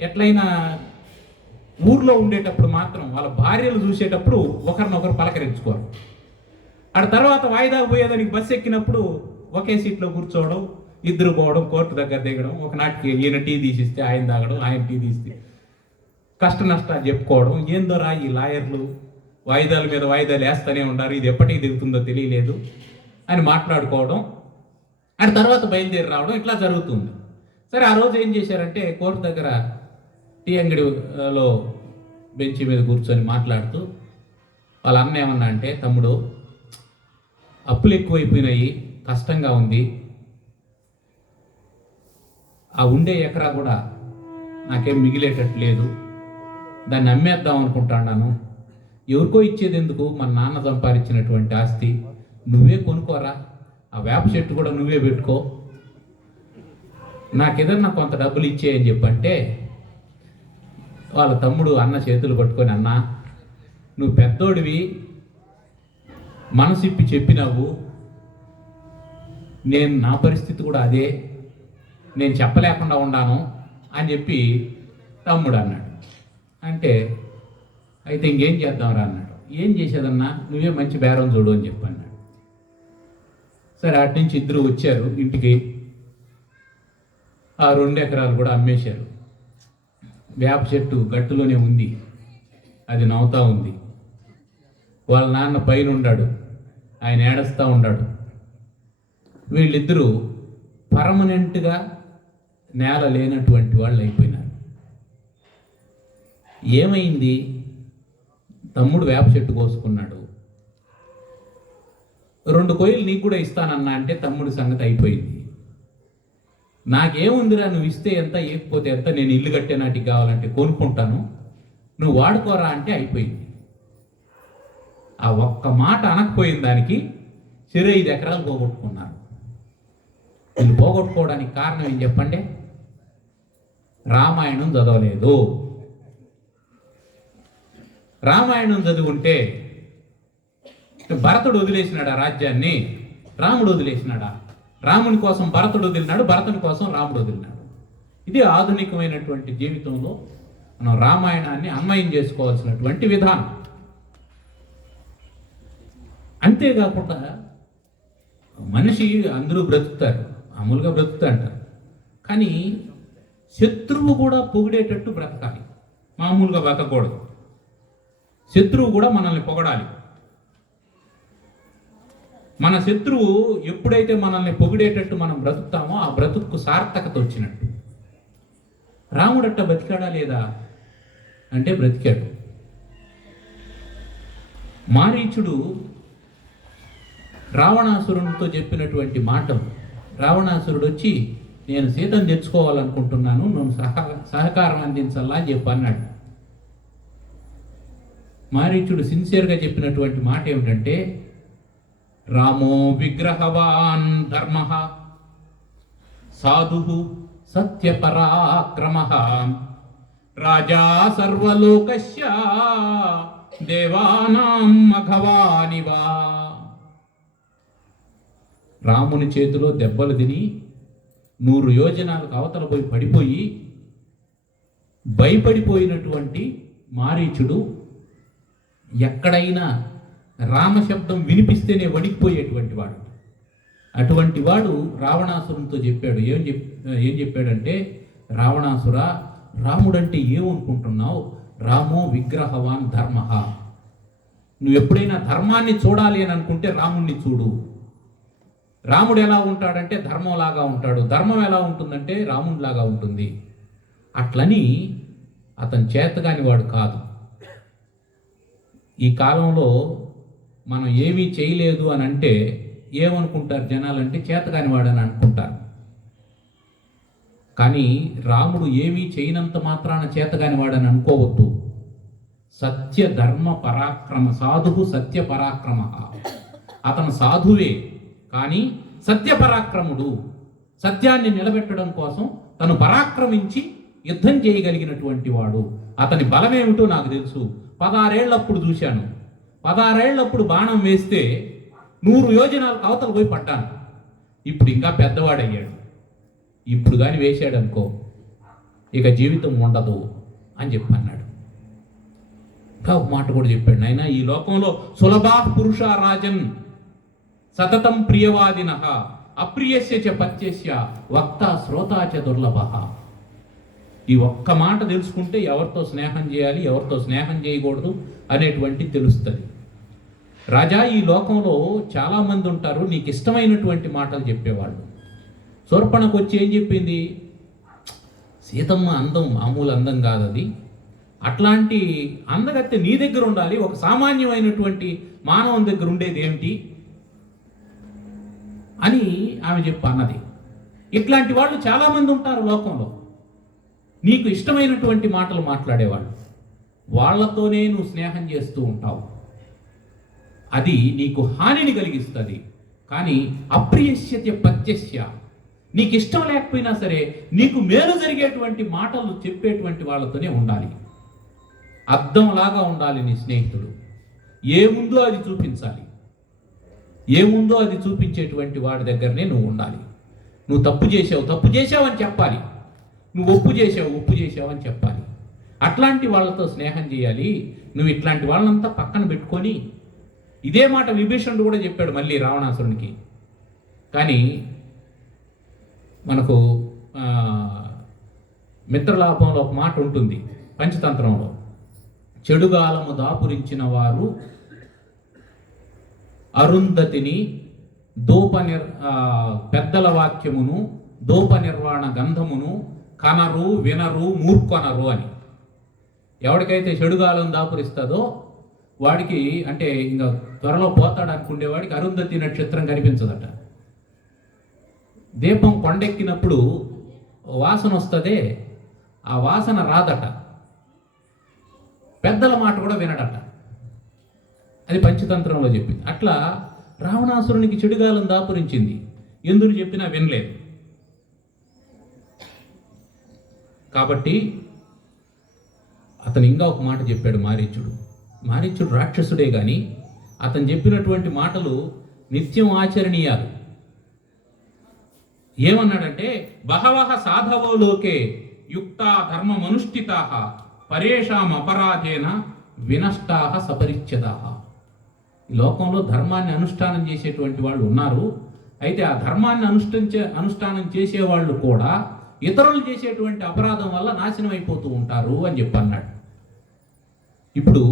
ఎట్లయినా ఊర్లో ఉండేటప్పుడు మాత్రం వాళ్ళ భార్యలు చూసేటప్పుడు ఒకరినొకరు పలకరించుకోరు. ఆ తర్వాత వాయిదా పోయేదానికి బస్సు ఎక్కినప్పుడు ఒకే సీట్లో కూర్చోవడం, ఇద్దరు పోవడం, కోర్టు దగ్గర దిగడం, ఒకనాటికి ఈయన టీ తీసిస్తే ఆయన తాగడం, ఆయన టీ తీస్తే కష్ట నష్టాలు చెప్పుకోవడం. ఏందోరా ఈ లాయర్లు వాయిదాల మీద వాయిదాలు వేస్తూనే ఉంటారు, ఇది ఎప్పటికి దిగుతుందో తెలియలేదు అని మాట్లాడుకోవడం. ఆ తర్వాత బయలుదేరి రావడం, ఇట్లా జరుగుతుంది. సరే, ఆ రోజు ఏం చేశారంటే కోర్టు దగ్గర టీ అంగడిలో బెంచ్ మీద కూర్చొని మాట్లాడుతూ వాళ్ళ అన్న ఏమన్నా అంటే, తమ్ముడు అప్పులు ఎక్కువైపోయినాయి, కష్టంగా ఉంది, ఆ ఉండే ఎకరా కూడా నాకేం మిగిలేటట్టు లేదు, దాన్ని అమ్మేద్దాం అనుకుంటున్నాను, ఎవరికో ఇచ్చేది ఎందుకు, మన నాన్న సంపాదించినటువంటి ఆస్తి నువ్వే కొనుక్కోరా, ఆ వేప చెట్టు కూడా నువ్వే పెట్టుకో, నాకేదన్నా కొంత డబ్బులు ఇచ్చేయని చెప్పంటే వాళ్ళ తమ్ముడు అన్న చేతులు పట్టుకొని, అన్న నువ్వు పెద్దోడివి, మనసిప్పి చెప్పినావు, నేను నా పరిస్థితి కూడా అదే, నేను చెప్పలేకుండా ఉన్నాను అని చెప్పి తమ్ముడు అన్నాడు. అంటే అయితే ఇంకేం చేద్దాంరా అన్నాడు. ఏం చేసేదన్నా, నువ్వే మంచి బేరం చూడు అని చెప్పి అన్నాడు. సరే, అటు నుంచి ఇద్దరు వచ్చారు ఇంటికి. ఆ 2 ఎకరాలు కూడా అమ్మేశారు. వేప చెట్టు గట్టులోనే ఉంది, అది నవ్వుతూ ఉంది. వాళ్ళ నాన్న పైన ఉన్నాడు, ఆయన ఏడుస్తూ ఉన్నాడు. వీళ్ళిద్దరూ పర్మనెంట్గా నేల లేనటువంటి వాళ్ళు అయిపోయినారు. ఏమైంది? తమ్ముడు వేప చెట్టు కోసుకున్నాడు. 2 కొయ్యలు నీకు కూడా ఇస్తానన్నా అంటే తమ్ముడి సంగతి అయిపోయింది. నాకేముందిరా, నువ్వు ఇస్తే ఎంత, ఇవ్వకపోతే ఎంత, నేను ఇల్లు కట్టే నాటికి కావాలంటే కొనుక్కుంటాను, నువ్వు వాడుకోరా అంటే అయిపోయింది. ఆ ఒక్క మాట అనకపోయిన దానికి 5 ఎకరాలు పోగొట్టుకున్నారు. వీళ్ళు పోగొట్టుకోవడానికి కారణం ఏం చెప్పండి? రామాయణం చదవలేదు. రామాయణం చదువుంటే భరతుడు వదిలేసినాడా రాజ్యాన్ని? రాముడు వదిలేసినాడా? రాముని కోసం భరతుడు వదిలినాడు, భరతుని కోసం రాముడు వదిలినాడు. ఇది ఆధునికమైనటువంటి జీవితంలో మనం రామాయణాన్ని అన్వయం చేసుకోవాల్సినటువంటి విధానం. అంతేకాకుండా మనిషి అందరూ బ్రతుకుతారు, మామూలుగా బ్రతుకుతా అంటారు, కానీ శత్రువు కూడా పొగిడేటట్టు బ్రతకాలి, మామూలుగా బ్రతకూడదు. శత్రువు కూడా మనల్ని పొగడాలి. మన శత్రువు ఎప్పుడైతే మనల్ని పొగిడేటట్టు మనం బ్రతుకుతామో ఆ బ్రతుకు సార్థకత వచ్చినట్టు. రాముడట్ట బ్రతికాడా లేదా అంటే బ్రతికాడు. మారీచుడు రావణాసురునితో చెప్పినటువంటి మాటలు, రావణాసురుడు వచ్చి నేను సీతను తెచ్చుకోవాలనుకుంటున్నాను, నువ్వు సహకారం అందించాలా అని చెప్పి అన్నాడు. మారీచుడు సిన్సియర్గా చెప్పినటువంటి మాట ఏమిటంటే, రామో విగ్రహవాన్ ధర్మ సాధు సత్యపరాక్రమ రాజా సర్వలోకస్య దేవానాం మఘవానివా. రాముని చేతిలో దెబ్బలు తిని 100 యోజనాలకు అవతల పోయి పడిపోయి భయపడిపోయినటువంటి మారీచుడు ఎక్కడైనా రామశబ్దం వినిపిస్తేనే వణికిపోయేటువంటి వాడు. అటువంటి వాడు రావణాసురునితో చెప్పాడు. ఏం చెప్పాడంటే, రావణాసుర, రాముడంటే ఏమనుకుంటున్నావు? రామో విగ్రహవాన్ ధర్మ. నువ్వు ఎప్పుడైనా ధర్మాన్ని చూడాలి అని అనుకుంటే రాముణ్ణి చూడు. రాముడు ఎలా ఉంటాడంటే ధర్మంలాగా ఉంటాడు, ధర్మం ఎలా ఉంటుందంటే రాముడిలాగా ఉంటుంది. అట్లని అతను చేతగాని వాడు కాదు. ఈ కాలంలో మనం ఏమీ చేయలేదు అని అంటే ఏమనుకుంటారు జనాలంటే చేతగాని వాడు అని అనుకుంటారు. కానీ రాముడు ఏమీ చేయనంత మాత్రాన చేతగాని వాడని అనుకోవద్దు. సత్య ధర్మ పరాక్రమ సాధువు సత్య పరాక్రమ. అతను సాధువే కానీ సత్య పరాక్రముడు. సత్యాన్ని నిలబెట్టడం కోసం తను పరాక్రమించి యుద్ధం చేయగలిగినటువంటి వాడు. అతని బలమేమిటో నాకు తెలుసు. 16 ఏళ్ళప్పుడు చూశాను. 16 ఏళ్ళప్పుడు బాణం వేస్తే 100 యోజనాలకు అవతల పోయి పడ్డాను. ఇప్పుడు ఇంకా పెద్దవాడయ్యాడు. ఇప్పుడు కానీ వేశాడు అనుకో ఇక జీవితం ఉండదు అని చెప్పి అన్నాడు. ఇంకా ఒక మాట కూడా చెప్పాడు, నాయన ఈ లోకంలో సులభా పురుష రాజన్ సతతం ప్రియవాదిన అప్రియస్య చ పత్యస్య వక్త శ్రోతా చ దుర్లభ. ఈ ఒక్క మాట తెలుసుకుంటే ఎవరితో స్నేహం చేయాలి, ఎవరితో స్నేహం చేయకూడదు అనేటువంటి తెలుస్తుంది. రాజా, ఈ లోకంలో చాలామంది ఉంటారు నీకు ఇష్టమైనటువంటి మాటలు చెప్పేవాళ్ళు. శూర్పణఖ వచ్చి ఏం చెప్పింది? సీతమ్మ అందం మామూలు అందం కాదు అది, అట్లాంటి అందగత్తె నీ దగ్గర ఉండాలి, ఒక సామాన్యమైనటువంటి మానవం దగ్గర ఉండేది ఏమిటి అని ఆమె అన్నది. ఇట్లాంటి వాళ్ళు చాలామంది ఉంటారు లోకంలో. నీకు ఇష్టమైనటువంటి మాటలు మాట్లాడేవాళ్ళు, వాళ్ళతోనే నువ్వు స్నేహం చేస్తూ ఉంటావు. అది నీకు హానిని కలిగిస్తుంది. కానీ అప్రియస్యత పత్యస్య, నీకు ఇష్టం లేకపోయినా సరే నీకు మేలు జరిగేటువంటి మాటలు చెప్పేటువంటి వాళ్ళతోనే ఉండాలి. అద్దంలాగా ఉండాలి నీ స్నేహితుడు. ఏముందో అది చూపించాలి, ఏముందో అది చూపించేటువంటి వాడి దగ్గరనే నువ్వు ఉండాలి. నువ్వు తప్పు చేసావు అని చెప్పాలి, నువ్వు ఒప్పు చేసావు అని చెప్పాలి. అట్లాంటి వాళ్ళతో స్నేహం చేయాలి. నువ్వు ఇట్లాంటి వాళ్ళంతా పక్కన పెట్టుకొని, ఇదే మాట విభీషణుడు కూడా చెప్పాడు మళ్ళీ రావణాసురునికి. కానీ మనకు మిత్రలాభంలో ఒక మాట ఉంటుంది పంచతంత్రంలో, చెడుగాలము దాపురించిన వారు అరుంధతిని పెద్దల వాక్యమును దోప నిర్వాణ గంధమును కనరు వినరు మూర్ఖనరు అని. ఎవరికైతే చెడుగాలం దాపురిస్తుందో వాడికి, అంటే ఇంకా త్వరలో పోతాడు అనుకునేవాడికి అరుంధతి నక్షత్రం కనిపించదట. దీపం కొండెక్కినప్పుడు వాసన వస్తుందే, ఆ వాసన రాదట. పెద్దల మాట కూడా వినడట. అది పంచతంత్రంలో చెప్పింది. అట్లా రావణాసురునికి చెడుగాలం దాపురించింది, ఎందుకు చెప్పినా వినలేదు. కాబట్టి అతను ఇంకా ఒక మాట చెప్పాడు మారీచుడు రాక్షసుడే కానీ అతను చెప్పినటువంటి మాటలు నిత్యం ఆచరణీయాలు. ఏమన్నాడంటే, బహవః సాధవో లోకే యుక్తా ధర్మమనుష్ఠితాః పరేషాం అపరాధేన వినష్టాః సపరిచ్ఛదాః. ఈ లోకంలో ధర్మాన్ని అనుష్ఠానం చేసేటువంటి వాళ్ళు ఉన్నారు. అయితే ఆ ధర్మాన్ని అనుష్ఠానం చేసేవాళ్ళు కూడా ఇతరులు చేసేటువంటి అపరాధం వల్ల నాశనం అయిపోతూ ఉంటారు అని చెప్పి అన్నాడు. ఇప్పుడు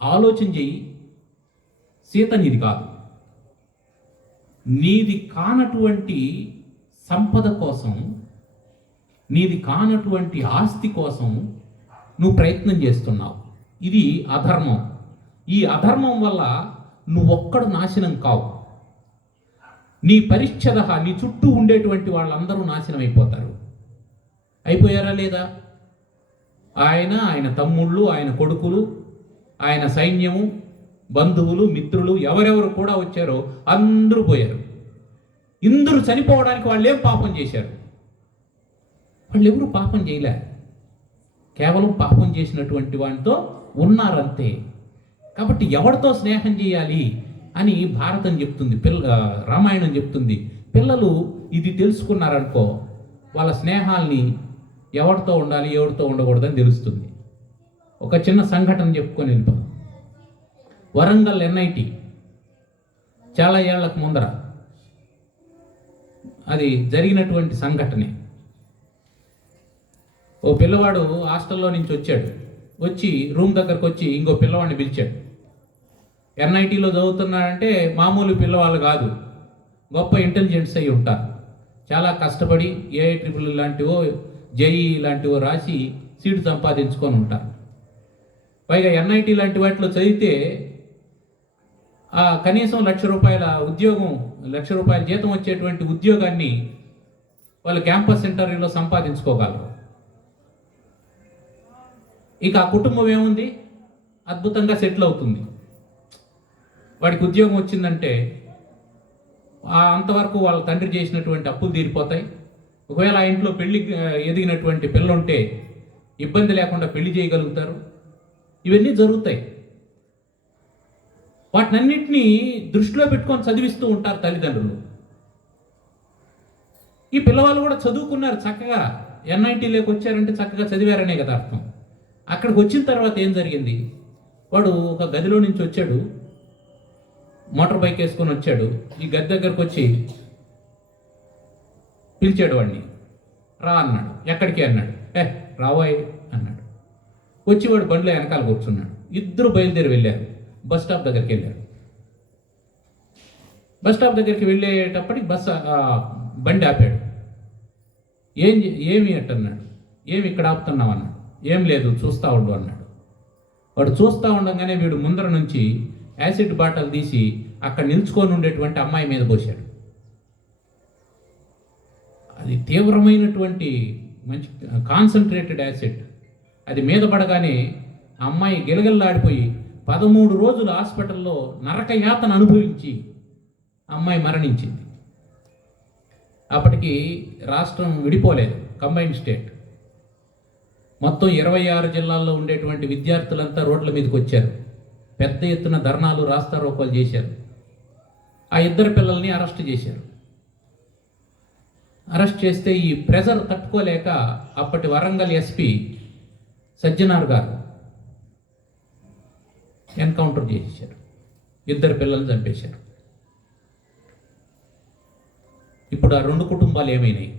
ఆలోచన చెయ్యి, సీత నీది కాదు. నీది కానటువంటి సంపద కోసం, నీది కానటువంటి ఆస్తి కోసం నువ్వు ప్రయత్నం చేస్తున్నావు. ఇది అధర్మం. ఈ అధర్మం వల్ల నువ్వొక్కడు నాశనం కావు. నీ పరిచ్ఛద, నీ చుట్టూ ఉండేటువంటి వాళ్ళందరూ నాశనం అయిపోతారు. అయిపోయారా లేదా? ఆయన తమ్ముళ్ళు, ఆయన కొడుకులు, ఆయన సైన్యము, బంధువులు, మిత్రులు ఎవరెవరు కూడా వచ్చారో అందరూ పోయారు. ఇందరూ చనిపోవడానికి వాళ్ళు ఏం పాపం చేశారు? వాళ్ళు ఎవరు పాపం చేయలే, కేవలం పాపం చేసినటువంటి వాటితో ఉన్నారంతే. కాబట్టి ఎవరితో స్నేహం చేయాలి అని భారతం చెప్తుంది, రామాయణం చెప్తుంది. పిల్లలు ఇది తెలుసుకున్నారనుకో, వాళ్ళ స్నేహాల్ని ఎవరితో ఉండాలి ఎవరితో ఉండకూడదని తెలుస్తుంది. ఒక చిన్న సంఘటన చెప్పుకొని వెళ్ళిపోతాం. వరంగల్ ఎన్ఐటి చాలా ఏళ్లకు ముందర అది జరిగినటువంటి సంఘటనే. ఓ పిల్లవాడు హాస్టల్లో నుంచి వచ్చాడు. వచ్చి రూమ్ దగ్గరకు వచ్చి ఇంకో పిల్లవాడిని పిలిచాడు. ఎన్ఐటీలో చదువుతున్నాడంటే మామూలు పిల్లవాళ్ళు కాదు, గొప్ప ఇంటెలిజెంట్స్ అయి ఉంటారు. చాలా కష్టపడి ఏఐ ట్రిపుల్ లాంటివో జేఈ లాంటివో రాసి సీటు సంపాదించుకొని ఉంటారు. పైగా ఎన్ఐటి లాంటి వాటిలో చదివితే కనీసం ₹1,00,000 ఉద్యోగం, ₹1,00,000 జీతం వచ్చేటువంటి ఉద్యోగాన్ని వాళ్ళు క్యాంపస్ ఇంటర్వ్యూలో సంపాదించుకోగలరు. ఇక ఆ కుటుంబం ఏముంది, అద్భుతంగా సెటిల్ అవుతుంది. వాడికి ఉద్యోగం వచ్చిందంటే అంతవరకు వాళ్ళ తండ్రి చేసినటువంటి అప్పులు తీరిపోతాయి. ఒకవేళ ఆ ఇంట్లో పెళ్లి ఎదిగినటువంటి పిల్లలుంటే ఇబ్బంది లేకుండా పెళ్లి చేయగలుగుతారు. ఇవన్నీ జరుగుతాయి. వాటినన్నింటినీ దృష్టిలో పెట్టుకొని చదివిస్తూ ఉంటారు తల్లిదండ్రులు. ఈ పిల్లవాళ్ళు కూడా చదువుకున్నారు చక్కగా, ఎన్ఐటీలోకి వచ్చారంటే చక్కగా చదివారనే కదా అర్థం. అక్కడికి వచ్చిన తర్వాత ఏం జరిగింది, వాడు ఒక గదిలో నుంచి వచ్చాడు, మోటార్ బైక్ వేసుకొని వచ్చాడు. ఈ గది దగ్గరకు వచ్చి పిలిచాడు వాడిని. రా అన్నాడు. ఎక్కడికి అన్నాడు. రావాయ్ అన్నాడు. వచ్చి వాడు బండిలో వెనకాల కూర్చున్నాడు. ఇద్దరు బయలుదేరి వెళ్ళారు. బస్ స్టాప్ దగ్గరికి వెళ్ళారు. బస్ స్టాప్ దగ్గరికి వెళ్ళేటప్పటికి బండి ఆపాడు. ఏమి అట్టన్నాడు. ఏమి ఇక్కడ ఆపుతున్నావు అన్నాడు. ఏం లేదు, చూస్తూ ఉండు అన్నాడు. వాడు చూస్తూ ఉండగానే వీడు ముందర నుంచి యాసిడ్ బాటిల్ తీసి అక్కడ నిల్చుకొని ఉండేటువంటి అమ్మాయి మీద పోశాడు. అది తీవ్రమైనటువంటి మంచి కాన్సన్ట్రేటెడ్ యాసిడ్. అది మీద పడగానే అమ్మాయి గిలగిల్లాడిపోయి 13 రోజులు హాస్పిటల్లో నరకయాతన అనుభవించి అమ్మాయి మరణించింది. అప్పటికి రాష్ట్రం విడిపోలేదు, కంబైన్డ్ స్టేట్. మొత్తం 26 జిల్లాల్లో ఉండేటువంటి విద్యార్థులంతా రోడ్ల మీదకి వచ్చారు. పెద్ద ఎత్తున ధర్నాలు, రాస్తారోకోలు చేశారు. ఆ ఇద్దరు పిల్లల్ని అరెస్ట్ చేశారు. అరెస్ట్ చేస్తే ఈ ప్రెజర్ తట్టుకోలేక అప్పటి వరంగల్ ఎస్పీ సజ్జనార్ గారు ఎన్కౌంటర్ చేసేశారు. ఇద్దరు పిల్లల్ని చంపేశారు. ఇప్పుడు ఆ 2 కుటుంబాలు ఏమైనాయి?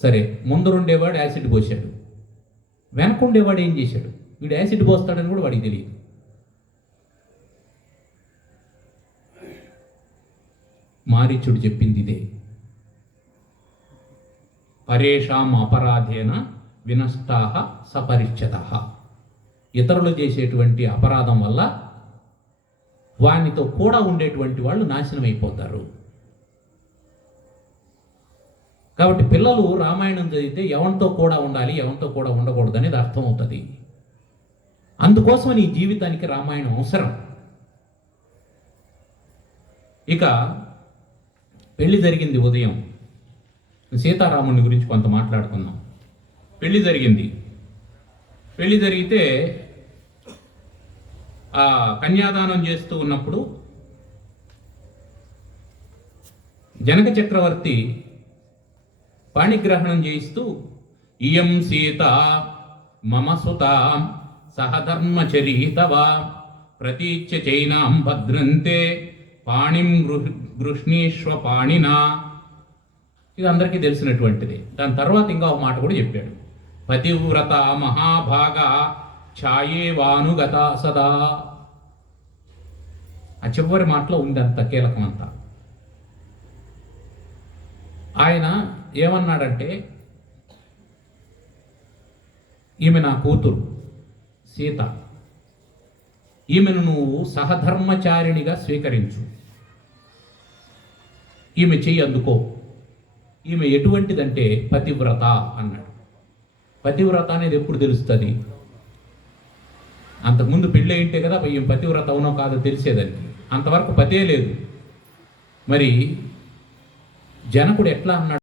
సరే, ముందరుండేవాడు యాసిడ్ పోశాడు, వెనకుండేవాడు ఏం చేశాడు? వీడు యాసిడ్ పోస్తాడని కూడా వాడికి తెలియదు. మారీచుడు చెప్పింది ఇదే. పరేషాం అపరాధేన వినష్టాః సపరిచ్ఛతః. ఇతరులు చేసేటువంటి అపరాధం వల్ల వానితో కూడా ఉండేటువంటి వాళ్ళు నాశనం అయిపోతారు. కాబట్టి పిల్లలు రామాయణం చదివితే ఎవరితో కూడా ఉండాలి, ఎవరితో కూడా ఉండకూడదు అనేది అర్థమవుతుంది. అందుకోసం నీ జీవితానికి రామాయణం అవసరం. ఇక పెళ్లి జరిగింది ఉదయం. సీతారాముని గురించి కొంత మాట్లాడుకుందాం. పెళ్లి జరిగింది. పెళ్లి జరిగితే ఆ కన్యాదానం చేస్తూ ఉన్నప్పుడు జనక చక్రవర్తి పాణిగ్రహణం చేయిస్తూ ఇయం సీత మమ సుతా సహధర్మచరీతవా ప్రతీచ్య చైనాం భద్రంతే పాణిం గృష్ణీష్వ పాణినా. ఇది అందరికీ తెలిసినటువంటిది. దాని తర్వాత ఇంకా ఒక మాట కూడా చెప్పాడు. పతివ్రత మహాభాగ ఛాయేవానుగత సదా. ఆ చివరి మాటలో ఉంది అంత కీలకమంతా. ఆయన ఏమన్నాడంటే, ఈమె నా కూతురు సీత, ఈమెను నువ్వు సహధర్మచారిణిగా స్వీకరించు, ఈమె చెయ్యి అందుకో. ఈమె ఎటువంటిదంటే పతివ్రత అన్నాడు. పతివ్రత అనేది ఎప్పుడు తెలుస్తుంది? అంతకుముందు పెళ్ళి అయింటే కదా ఈమె పతివ్రత అవునో కాదో తెలిసేదానికి. అంతవరకు పతే లేదు. మరి జనకుడు ఎట్లా అన్నాడు?